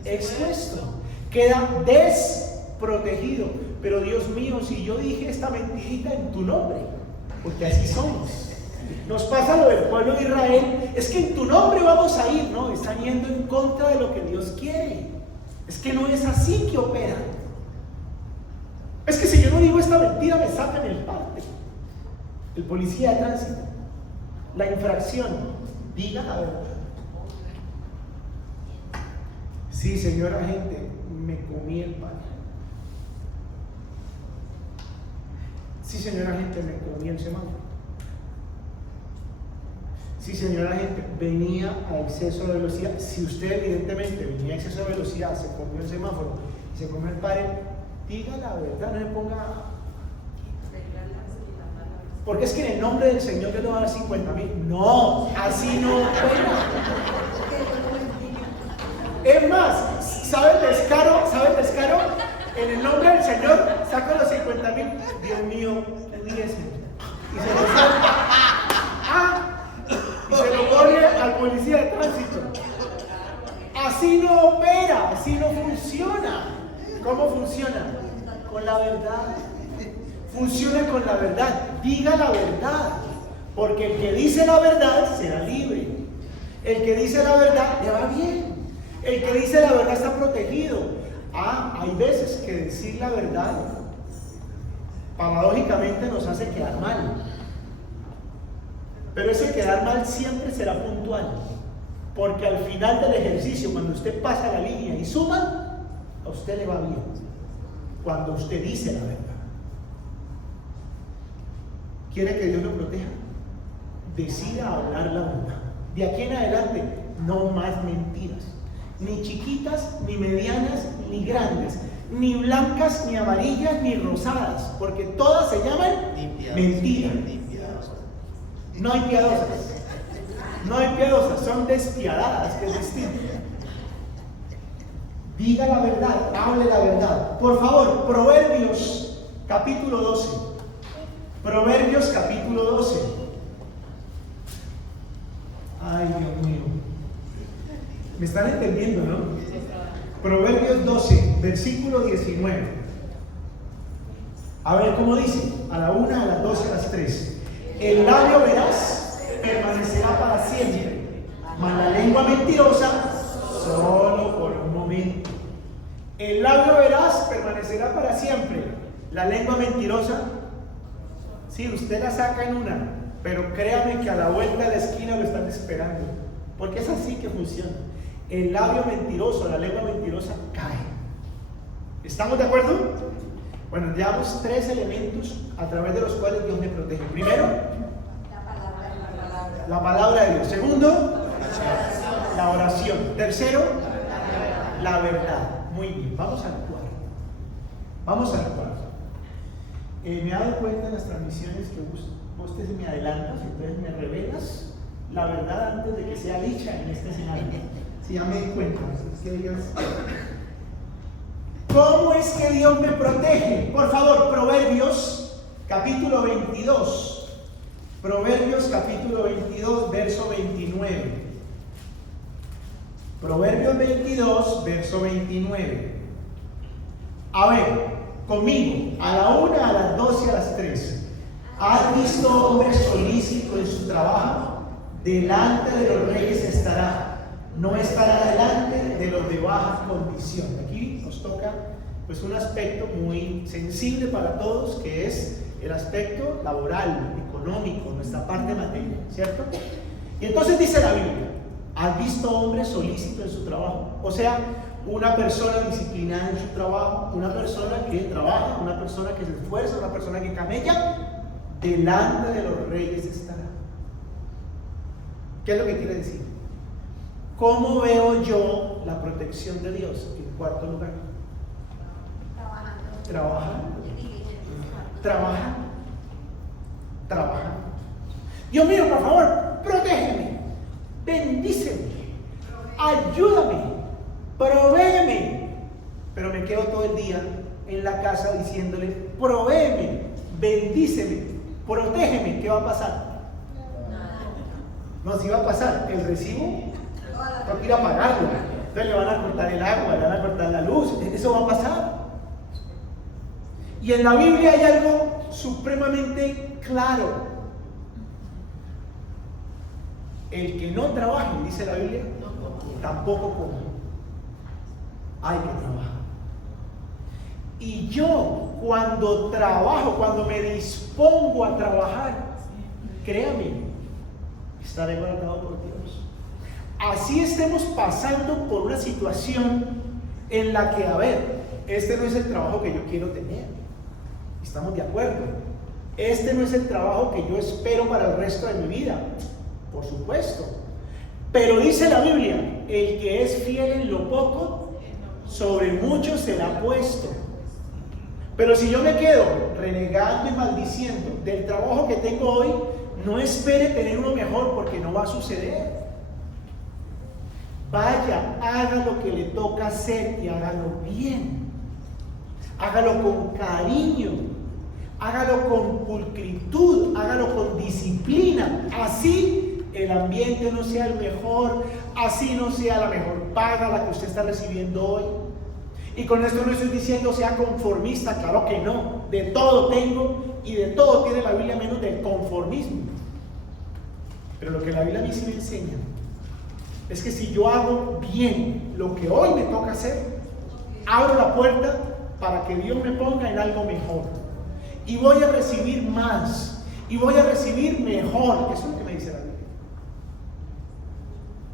Expuesto. Queda desprotegido. Pero Dios mío, si yo dije esta mentirita en tu nombre, porque así somos. Nos pasa lo del pueblo de Israel, es que en tu nombre vamos a ir, ¿no? Están yendo en contra de lo que Dios quiere. Es que no es así que opera. Es que si yo no digo esta mentira, me sacan el parte. El policía de tránsito, la infracción, diga la verdad. Sí, señora agente, me comí el pan. Sí, señora agente, me comí el semáforo. Sí, señora agente, venía a exceso de velocidad. Si usted evidentemente venía a exceso de velocidad, se comió el semáforo y se comió el pare, diga la verdad, no se ponga. Porque es que en el nombre del Señor yo le voy a dar 50,000. No, así no opera. Es más, ¿Sabe el descaro? ¿Sabe el descaro? En el nombre del Señor, saco los 50,000. Dios mío, ríese. Y se lo saca. Y se lo pone al policía de tránsito. Así no opera, así no funciona. ¿Cómo funciona? Con la verdad. Funciona con la verdad. Diga la verdad. Porque el que dice la verdad será libre. El que dice la verdad le va bien. El que dice la verdad está protegido. Hay veces que decir la verdad paradójicamente nos hace quedar mal. Pero ese quedar mal siempre será puntual. Porque al final del ejercicio, cuando usted pasa la línea y suma, a usted le va bien. Cuando usted dice la verdad. ¿Quiere que Dios lo proteja? Decida hablar la verdad. De aquí en adelante, no más mentiras. Ni chiquitas, ni medianas, ni grandes. Ni blancas, ni amarillas, ni rosadas. Porque todas se llaman mentiras. No hay piadosas. No hay piadosas, son despiadadas, que es distinto. Diga la verdad, hable la verdad. Por favor, Proverbios capítulo 12. Proverbios capítulo 12. Ay, Dios mío. ¿Me están entendiendo, no? Proverbios 12, versículo 19. A ver cómo dice. A la 1, a las 12, a las 3. El labio veraz permanecerá para siempre, mas la lengua mentirosa solo por un momento. El labio veraz permanecerá para siempre. La lengua mentirosa, sí, usted la saca en una, pero créame que a la vuelta de la esquina lo están esperando, porque es así que funciona. El labio mentiroso, la lengua mentirosa cae. ¿Estamos de acuerdo? Bueno, llevamos 3 elementos a través de los cuales Dios me protege. Primero, la palabra de Dios. Segundo, la oración. Tercero, la verdad. Muy bien, vamos al cuarto. Vamos al cuarto. Me he dado cuenta en las transmisiones que vos te me adelantas, entonces me revelas la verdad antes de que sea dicha en este escenario. Si ya me di cuenta, es que Dios... ¿Cómo es que Dios me protege? Por favor, Proverbios capítulo 22. Proverbios capítulo 22, verso 29. Proverbios 22, verso 29. A ver, conmigo, a la 1, a las 2 y a las 3. ¿Has visto hombre solícito en su trabajo? Delante de los reyes estará, no estará delante de los de baja condición. Aquí nos toca pues un aspecto muy sensible para todos, que es el aspecto laboral, económico, nuestra parte material, ¿cierto? Y entonces dice la Biblia, ¿has visto hombre solícito en su trabajo? O sea, una persona disciplinada en su trabajo, una persona que trabaja, una persona que se esfuerza, una persona que camella, delante de los reyes estará. ¿Qué es lo que quiere decir? ¿Cómo veo yo la protección de Dios? En cuarto lugar, trabajando. Dios mío, por favor, protégeme, bendíceme, ayúdame, provéeme. Pero me quedo todo el día en la casa diciéndole, provéeme, bendíceme, protégeme. ¿Qué va a pasar? No, si va a pasar el recibo, no quiero pagarlo. Entonces le van a cortar el agua, le van a cortar la luz. Eso va a pasar. Y en la Biblia hay algo supremamente claro. El que no trabaje, dice la Biblia, tampoco come. Hay que trabajar. Y yo, cuando trabajo, cuando me dispongo a trabajar, créame, estaré guardado por Dios. Así estemos pasando por una situación en la que, a ver, este no es el trabajo que yo quiero tener. ¿Estamos de acuerdo? Este no es el trabajo que yo espero para el resto de mi vida. Por supuesto. Pero dice la Biblia, el que es fiel en lo poco, sobre mucho será puesto. Pero si yo me quedo renegando y maldiciendo del trabajo que tengo hoy, no espere tener uno mejor, porque no va a suceder. Vaya, haga lo que le toca hacer y hágalo bien. Hágalo con cariño, hágalo con pulcritud, hágalo con disciplina. Así el ambiente no sea el mejor, así no sea la mejor paga la que usted está recibiendo hoy. Y con esto no estoy diciendo sea conformista, claro que no. De todo tengo y de todo tiene la Biblia menos del conformismo. Pero lo que la Biblia a mí sí me enseña es que si yo hago bien lo que hoy me toca hacer, abro la puerta para que Dios me ponga en algo mejor. Y voy a recibir más. Y voy a recibir mejor. Eso es lo que me dice la Biblia.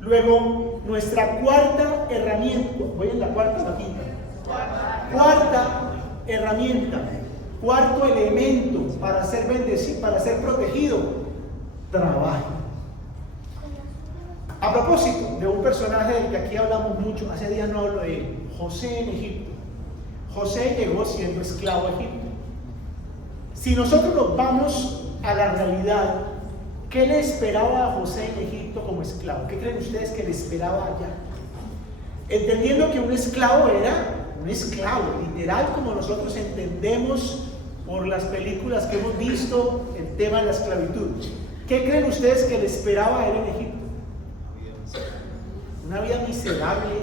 Luego, nuestra cuarta herramienta. ¿Voy en la cuarta o la quinta? Cuarta herramienta. Cuarto elemento para ser bendecido, para ser protegido. Trabajo. A propósito de un personaje del que aquí hablamos mucho, hace días no hablo de él, José en Egipto. José llegó siendo esclavo a Egipto. Si nosotros nos vamos a la realidad, ¿qué le esperaba a José en Egipto como esclavo? ¿Qué creen ustedes que le esperaba allá? Entendiendo que un esclavo era un esclavo, literal como nosotros entendemos por las películas que hemos visto el tema de la esclavitud. ¿Qué creen ustedes que le esperaba a él en Egipto? Una vida miserable.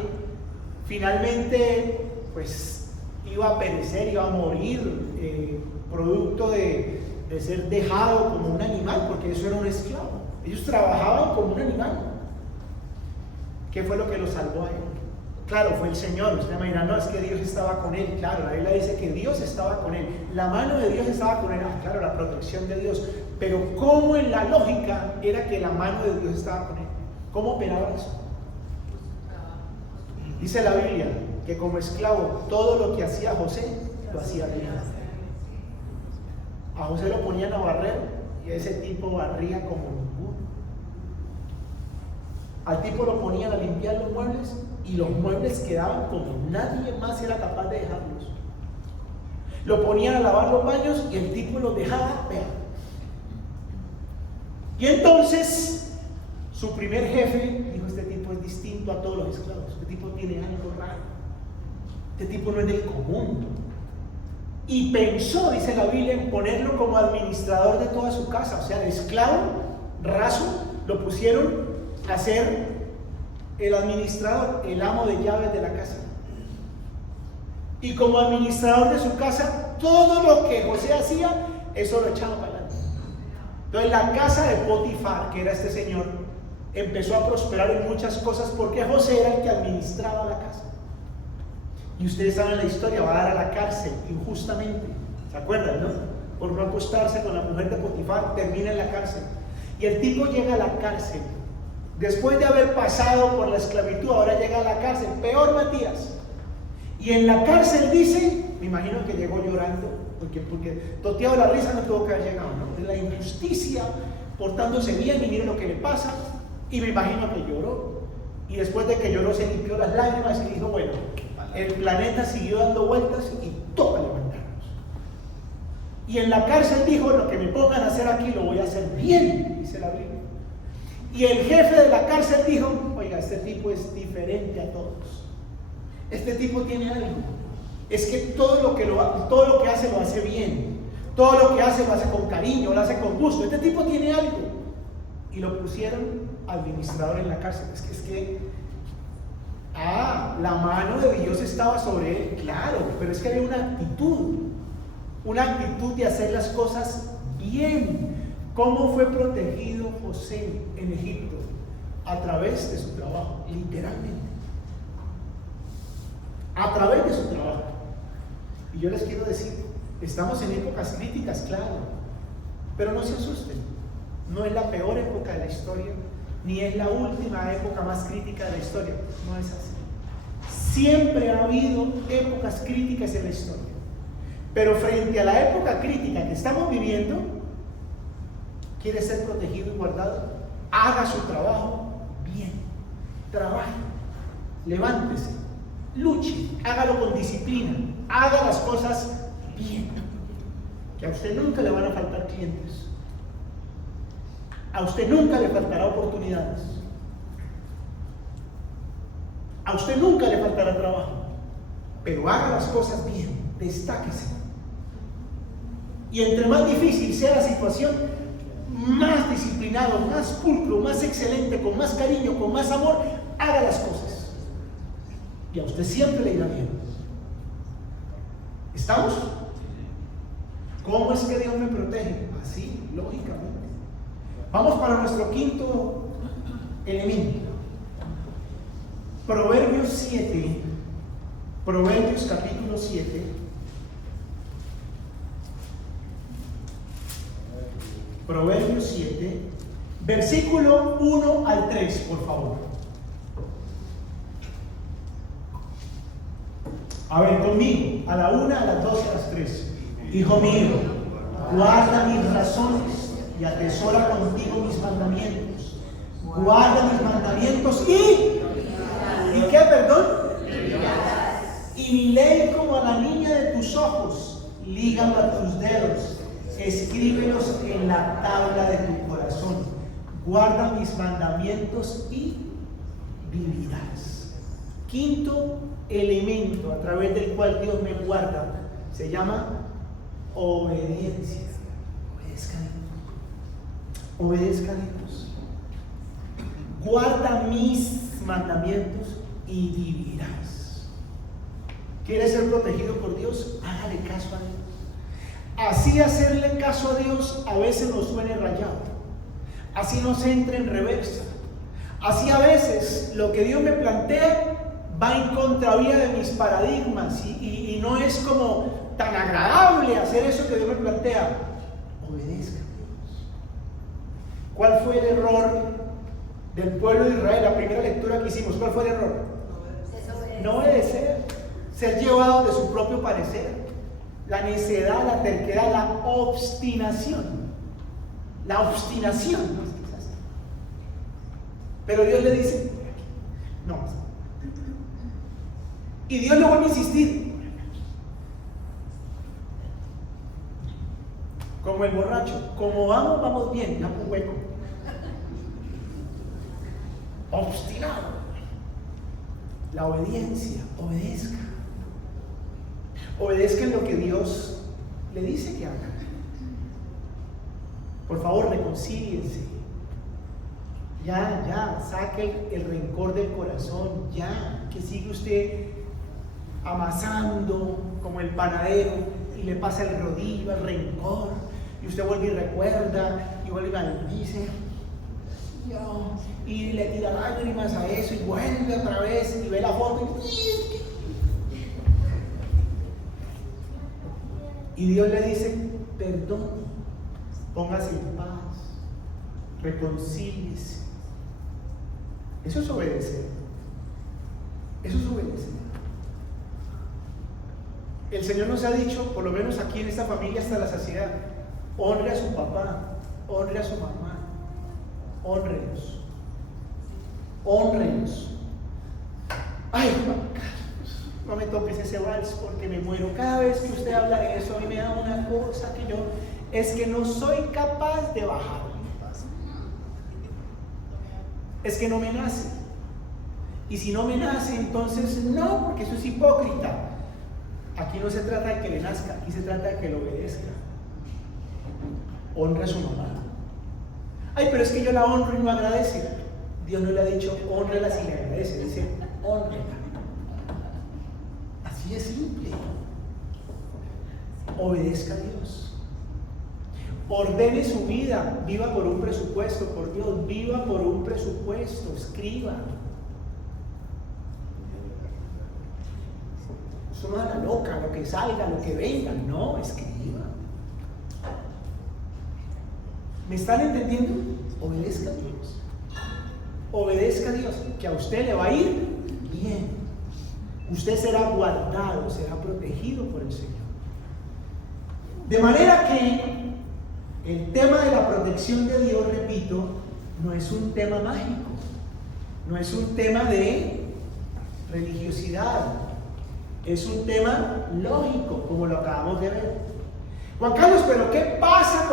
Finalmente, pues iba a perecer, iba a morir, producto de ser dejado como un animal, porque eso era un esclavo. Ellos trabajaban como un animal. ¿Qué fue lo que lo salvó a él? Claro, fue el Señor. Usted me dirá, no, es que Dios estaba con él. Claro, la Biblia dice que Dios estaba con él. La mano de Dios estaba con él. Ah, claro, la protección de Dios. Pero ¿cómo en la lógica era que la mano de Dios estaba con él? ¿Cómo operaba eso? Dice la Biblia que como esclavo todo lo que hacía José lo hacía bien. A José lo ponían a barrer y ese tipo barría como ninguno. Al tipo lo ponían a limpiar los muebles y los muebles quedaban como nadie más era capaz de dejarlos. Lo ponían a lavar los baños y el tipo los dejaba ver. Y entonces su primer jefe dijo: este tipo es distinto a todos los esclavos, este tipo tiene algo raro, este tipo no es del común. Y pensó, dice la Biblia, en ponerlo como administrador de toda su casa. O sea, de esclavo raso lo pusieron a ser el administrador, el amo de llaves de la casa. Y como administrador de su casa, todo lo que José hacía, eso lo echaba para adelante. Entonces la casa de Potifar, que era este señor, empezó a prosperar en muchas cosas porque José era el que administraba la casa. Y ustedes saben la historia, va a dar a la cárcel injustamente. ¿Se acuerdan, no? Por no acostarse con la mujer de Potifar, termina en la cárcel. Y el tipo llega a la cárcel. Después de haber pasado por la esclavitud, ahora llega a la cárcel. Peor, Matías. Y en la cárcel dice, me imagino que llegó llorando, porque toteado la risa no tuvo que haber llegado, ¿no? De la injusticia, portándose bien, y miren lo que le pasa. Y me imagino que lloró. Y después de que lloró, se limpió las lágrimas y dijo: bueno, el planeta siguió dando vueltas y toca levantarnos. Y en la cárcel dijo: lo que me pongan a hacer aquí lo voy a hacer bien, dice la Biblia. Y el jefe de la cárcel dijo: oiga, este tipo es diferente a todos. Este tipo tiene algo. Es que todo lo que hace lo hace bien. Todo lo que hace lo hace con cariño, lo hace con gusto. Este tipo tiene algo. Y lo pusieron administrador en la cárcel. La mano de Dios estaba sobre él, claro, pero es que había una actitud de hacer las cosas bien. ¿Cómo fue protegido José en Egipto? A través de su trabajo, literalmente. A través de su trabajo. Y yo les quiero decir, estamos en épocas críticas, claro, pero no se asusten. No es la peor época de la historia, ni es la última época más crítica de la historia. No es así. Siempre ha habido épocas críticas en la historia. Pero frente a la época crítica que estamos viviendo, quiere ser protegido y guardado, haga su trabajo bien. Trabaje, levántese, luche, hágalo con disciplina, haga las cosas bien. Que a usted nunca le van a faltar clientes. A usted nunca le faltará oportunidades. A usted nunca le faltará trabajo, pero haga las cosas bien, destáquese. Y entre más difícil sea la situación, más disciplinado, más pulcro, más excelente, con más cariño, con más amor, haga las cosas. Y a usted siempre le irá bien. ¿Estamos? ¿Cómo es que Dios me protege? Así, lógicamente. Vamos para nuestro quinto elemento. Proverbios 7, Proverbios capítulo 7. Proverbios 7, versículo 1 al 3, por favor. A ver, conmigo, a la 1, a las 2 y a las 3. Hijo mío, guarda mis razones y atesora contigo mis mandamientos. Guarda mis mandamientos ¿y qué, perdón? Y mi ley como a la niña de tus ojos, lígalo a tus dedos, escríbelos en la tabla de tu corazón. Guarda mis mandamientos y vivirás. Quinto elemento a través del cual Dios me guarda se llama obediencia. Obedezca a Dios. Obedezca a Dios. Guarda mis mandamientos y vivirás. ¿Quieres ser protegido por Dios? Hágale caso a Dios. Así hacerle caso a Dios a veces nos suene rayado, así nos entra en reversa, así a veces lo que Dios me plantea va en contravía de mis paradigmas y no es como tan agradable hacer eso que Dios me plantea. Obedezca a Dios. ¿Cuál fue el error del pueblo de Israel? La primera lectura que hicimos, ¿cuál fue el error? No obedecer, ser llevado de su propio parecer. La necedad, la terquedad, la obstinación. La obstinación. Pero Dios le dice, no. Y Dios le vuelve a insistir. Como el borracho. Como vamos, vamos bien. Ya un hueco. Obstinado. La obediencia. Obedezca. Obedezca en lo que Dios le dice que haga. Por favor, reconcíliense. Ya, saque el rencor del corazón. Ya, que sigue usted amasando como el panadero y le pasa el rodillo al rencor. Y usted vuelve y recuerda y vuelve y maldice. Y le tira lágrimas a eso y vuelve otra vez y ve la foto y Dios le dice, perdón, póngase en paz, reconcíliese. Eso es obedecer. Eso es obedecer. El Señor nos ha dicho, por lo menos aquí en esta familia hasta la saciedad, honre a su papá, honre a su mamá, honrelos. Honrelos. Ay, Juan Carlos, no me toques ese vals porque me muero. Cada vez que usted habla de eso, a mí me da una cosa que yo, es que no soy capaz de bajar. Es que no me nace. Y si no me nace, entonces no, porque eso es hipócrita. Aquí no se trata de que le nazca, aquí se trata de que le obedezca. Honra a su mamá. Ay, pero es que yo la honro y no agradece. Dios no le ha dicho honrela si le agradece, dice honrela. Así es simple. Obedezca a Dios. Ordene su vida, viva por un presupuesto, por Dios, viva por un presupuesto, escriba. Eso no da la loca, lo que salga, lo que venga, no, escriba. ¿Me están entendiendo? Obedezca a Dios. Obedezca a Dios, que a usted le va a ir bien. Usted será guardado, será protegido por el Señor. De manera que el tema de la protección de Dios, repito, no es un tema mágico, no es un tema de religiosidad, es un tema lógico, como lo acabamos de ver. Juan Carlos, pero ¿qué pasa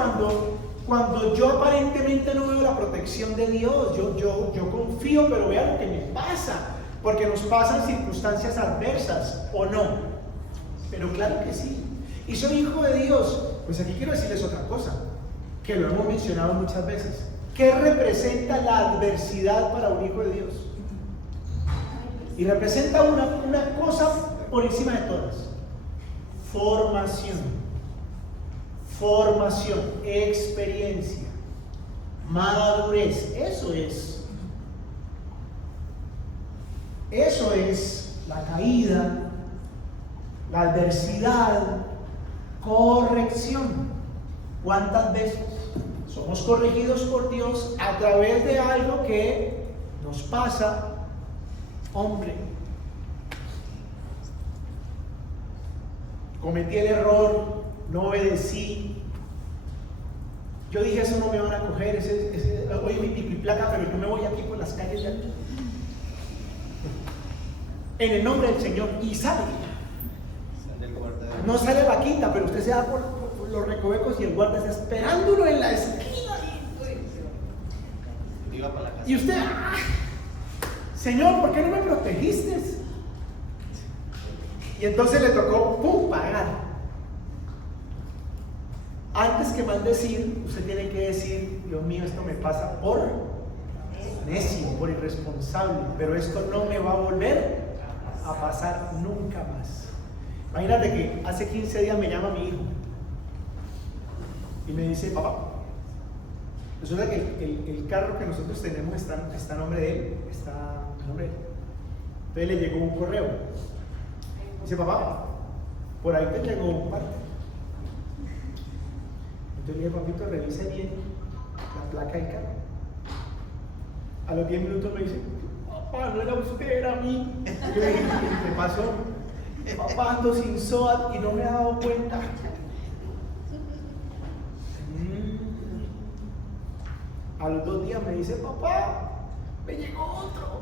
cuando yo aparentemente no veo la protección de Dios? Yo confío, pero vea lo que me pasa. porque nos pasan circunstancias adversas, ¿o no? Pero claro que sí. Y soy hijo de Dios. Pues aquí quiero decirles otra cosa, que lo hemos mencionado muchas veces. ¿Qué representa la adversidad para un hijo de Dios? Y representa una cosa por encima de todas: formación, experiencia, madurez. Eso es la caída, la adversidad, corrección. ¿Cuántas veces somos corregidos por Dios a través de algo que nos pasa? Hombre, cometí el error, no obedecí. Yo dije, eso no me van a coger, hoy mi pico y placa, pero yo me voy aquí por las calles de aquí, en el nombre del Señor, y sale. No sale vaquita, pero usted se da por los recovecos y el guarda está esperándolo en la esquina. Y usted, Señor, ¿por qué no me protegiste? Y entonces le tocó, pagar. Antes que maldecir, usted tiene que decir: Dios mío, esto me pasa por necio, por irresponsable, pero esto no me va a volver a pasar nunca más. Imagínate que hace 15 días me llama mi hijo y me dice: papá, resulta que el carro que nosotros tenemos está a nombre de él, Entonces le llegó un correo. Dice: papá, por ahí te llegó un parte. Entonces le dije: papito, revise bien la placa del carro. A los 10 minutos me dice: papá, no era usted, era a mí. Yo le dije: ¿qué pasó? Papá, ando sin SOAT y no me he dado cuenta. A los 2 días me dice: papá, me llegó otro.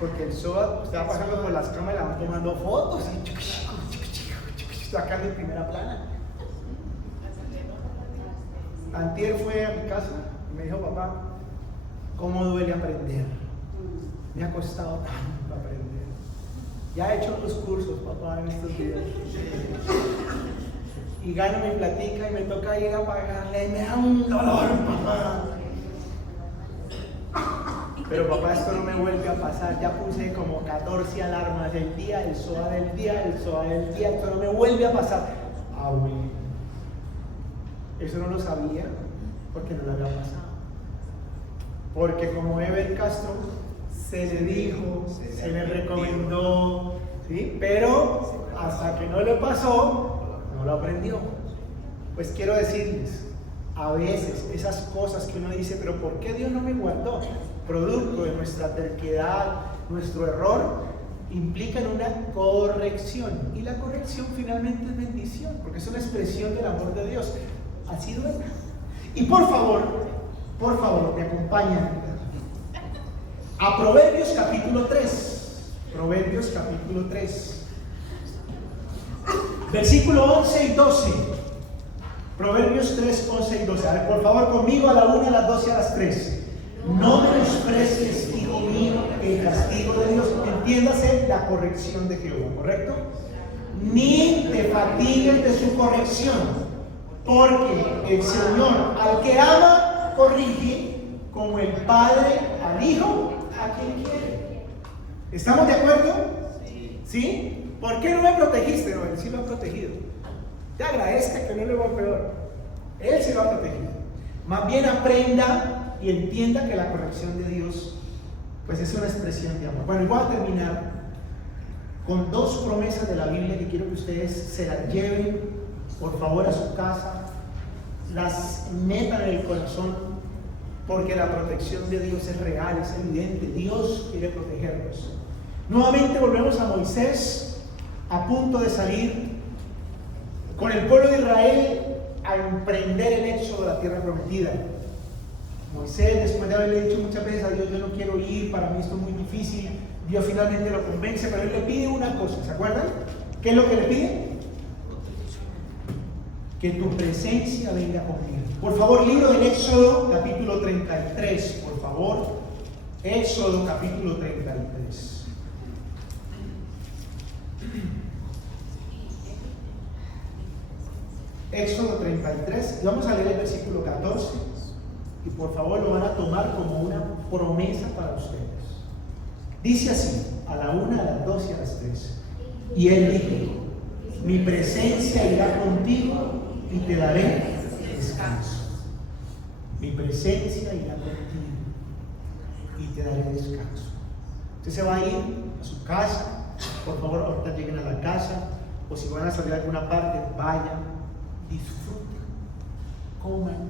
Porque el SOAT estaba pasando por las cámaras, van tomando fotos y sacando en primera plana. Antier fue a mi casa y me dijo: papá, ¿cómo duele aprender? Me ha costado tanto aprender. Ya he hecho los cursos, papá, en estos días. Y gano mi platica y me toca ir a pagarle y me da un dolor, papá. Pero papá, esto no me vuelve a pasar. Ya puse como 14 alarmas del día, el SOA del día, esto no me vuelve a pasar. Bueno. Eso no lo sabía porque no lo había pasado. Porque como Ever Castro se le dijo, se le recomendó, ¿sí? Pero hasta que no le pasó, no lo aprendió. Pues quiero decirles, a veces esas cosas que uno dice: pero ¿por qué Dios no me guardó? Producto de nuestra terquedad, nuestro error, implican una corrección. Y la corrección finalmente es bendición, porque es una expresión del amor de Dios. Así duele. Y por favor, me acompañan a Proverbios capítulo 3. Proverbios capítulo 3. Versículo 11 y 12. Proverbios 3, 11 y 12. A ver, por favor, conmigo a la 1, a las 12 y a las 3. No menosprecies, hijo mío, el castigo de Dios. Entiéndase la corrección de Jehová, ¿correcto? Ni te fatigues de su corrección, porque el Señor al que ama corrige, como el padre al hijo a quien quiere. ¿Estamos de acuerdo? ¿Sí? ¿Por qué no me protegiste? No, Él sí lo ha protegido. Te agradezca que no le va peor. Él sí lo ha protegido. Más bien aprenda y entienda que la corrección de Dios pues es una expresión de amor. Bueno, y voy a terminar con 2 promesas de la Biblia que quiero que ustedes se las lleven por favor a su casa, las metan en el corazón, porque la protección de Dios es real, es evidente. Dios quiere protegernos. Nuevamente volvemos a Moisés, a punto de salir con el pueblo de Israel a emprender el éxodo de la tierra prometida. Moisés, después de haberle dicho muchas veces a Dios: yo no quiero ir, para mí esto es muy difícil, Dios finalmente lo convence, pero él le pide una cosa, ¿se acuerdan? ¿Qué es lo que le pide? Que tu presencia venga conmigo. Por favor, libro del Éxodo, capítulo 33, por favor. Éxodo, capítulo 33. Éxodo 33, y vamos a leer el versículo 14, y por favor lo van a tomar como una promesa para ustedes. Dice así, a la 1, a las 2 y a las 3. Y él dijo: mi presencia irá contigo y te daré descanso. Mi presencia irá contigo y te daré descanso. Usted se va a ir a su casa, por favor, ahorita lleguen a la casa, o si van a salir a alguna parte, vayan, disfruten, coman,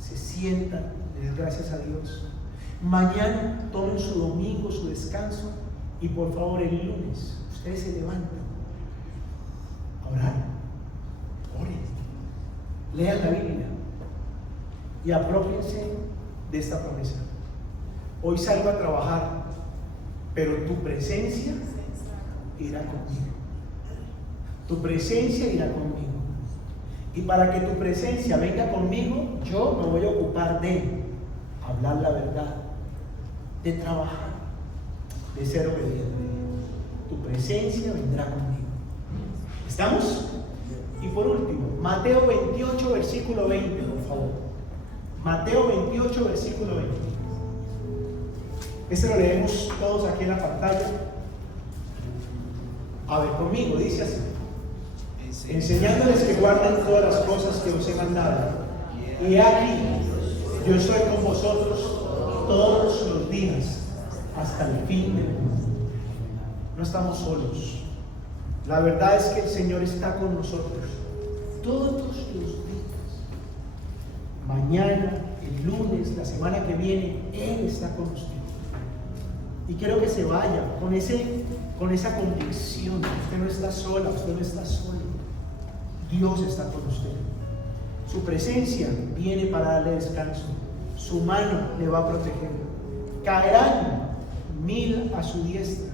se sientan, le den gracias a Dios. Mañana tomen su domingo, su descanso, y por favor el lunes ustedes se levantan a orar, oren, lean la Biblia y apropiense de esta promesa. Hoy salgo a trabajar, pero tu presencia irá conmigo. Tu presencia irá conmigo. Y para que tu presencia venga conmigo, yo me voy a ocupar de hablar la verdad, de trabajar, de ser obediente. Tu presencia vendrá conmigo. ¿Estamos? Y por último, Mateo 28, versículo 20, por favor. Mateo 28, versículo 20. Este lo leemos todos aquí en la pantalla. A ver, conmigo, dice así: enseñándoles que guarden todas las cosas que os he mandado. Y aquí, yo estoy con vosotros todos los días, hasta el fin del mundo. No estamos solos. La verdad es que el Señor está con nosotros todos los días. Mañana, el lunes, la semana que viene, Él está con usted. Y quiero que se vaya con esa convicción. Usted no está sola, usted no está solo. Dios está con usted. Su presencia viene para darle descanso. Su mano le va a proteger. Caerán 1000 a su diestra,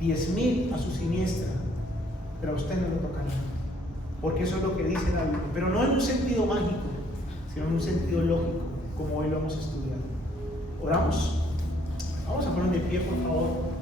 10,000 a su siniestra, pero a usted no le tocará. Porque eso es lo que dice la Biblia. Pero no en un sentido mágico, sino en un sentido lógico, como hoy lo hemos estudiado. ¿Oramos? Vamos a poner de pie, por favor.